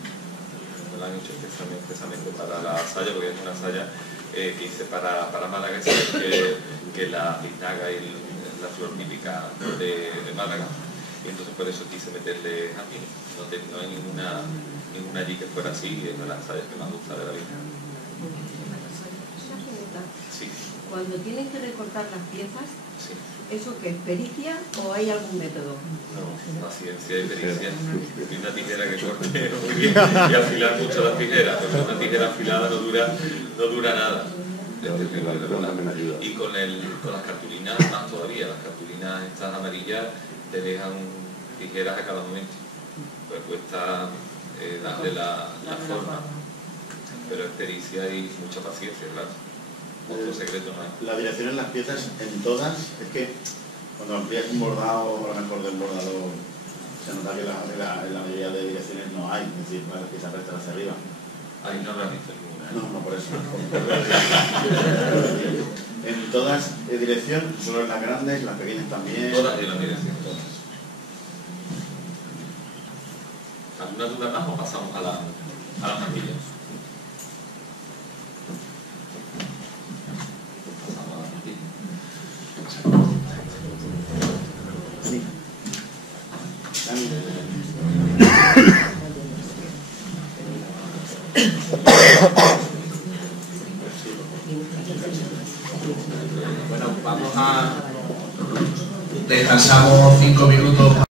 Lo han hecho expresamente para la saya, porque es una saya que hice para Málaga, que la biznaga y la flor típica de Málaga, y entonces por eso quise meterle jazmines. No hay ninguna allí que fuera así, y es una de las sayas que más gusta de la vida. Sí. Cuando tienen que recortar las piezas, Sí. ¿eso qué es pericia o hay algún método? No, la ciencia y pericia. Y una tijera que corte muy bien y afilar mucho las tijeras, porque una tijera afilada no dura nada. Y con las cartulinas más todavía. Las cartulinas estas amarillas te dejan tijeras a cada momento. Pues cuesta darle la forma. Pero es pericia y mucha paciencia, claro. Otro secreto no hay. La dirección en las piezas, en todas, es que cuando amplías un bordado, a lo mejor del bordado, se nota que en la mayoría de direcciones no hay, es decir, las piezas rectas hacia arriba. Ahí no lo has visto ninguna. No, por eso. En todas dirección, solo en las grandes, las pequeñas también. Todas en la dirección, todas. ¿Alguna duda más o pasamos a la plantilla? Sí. Bueno, vamos a... Descansamos 5 minutos.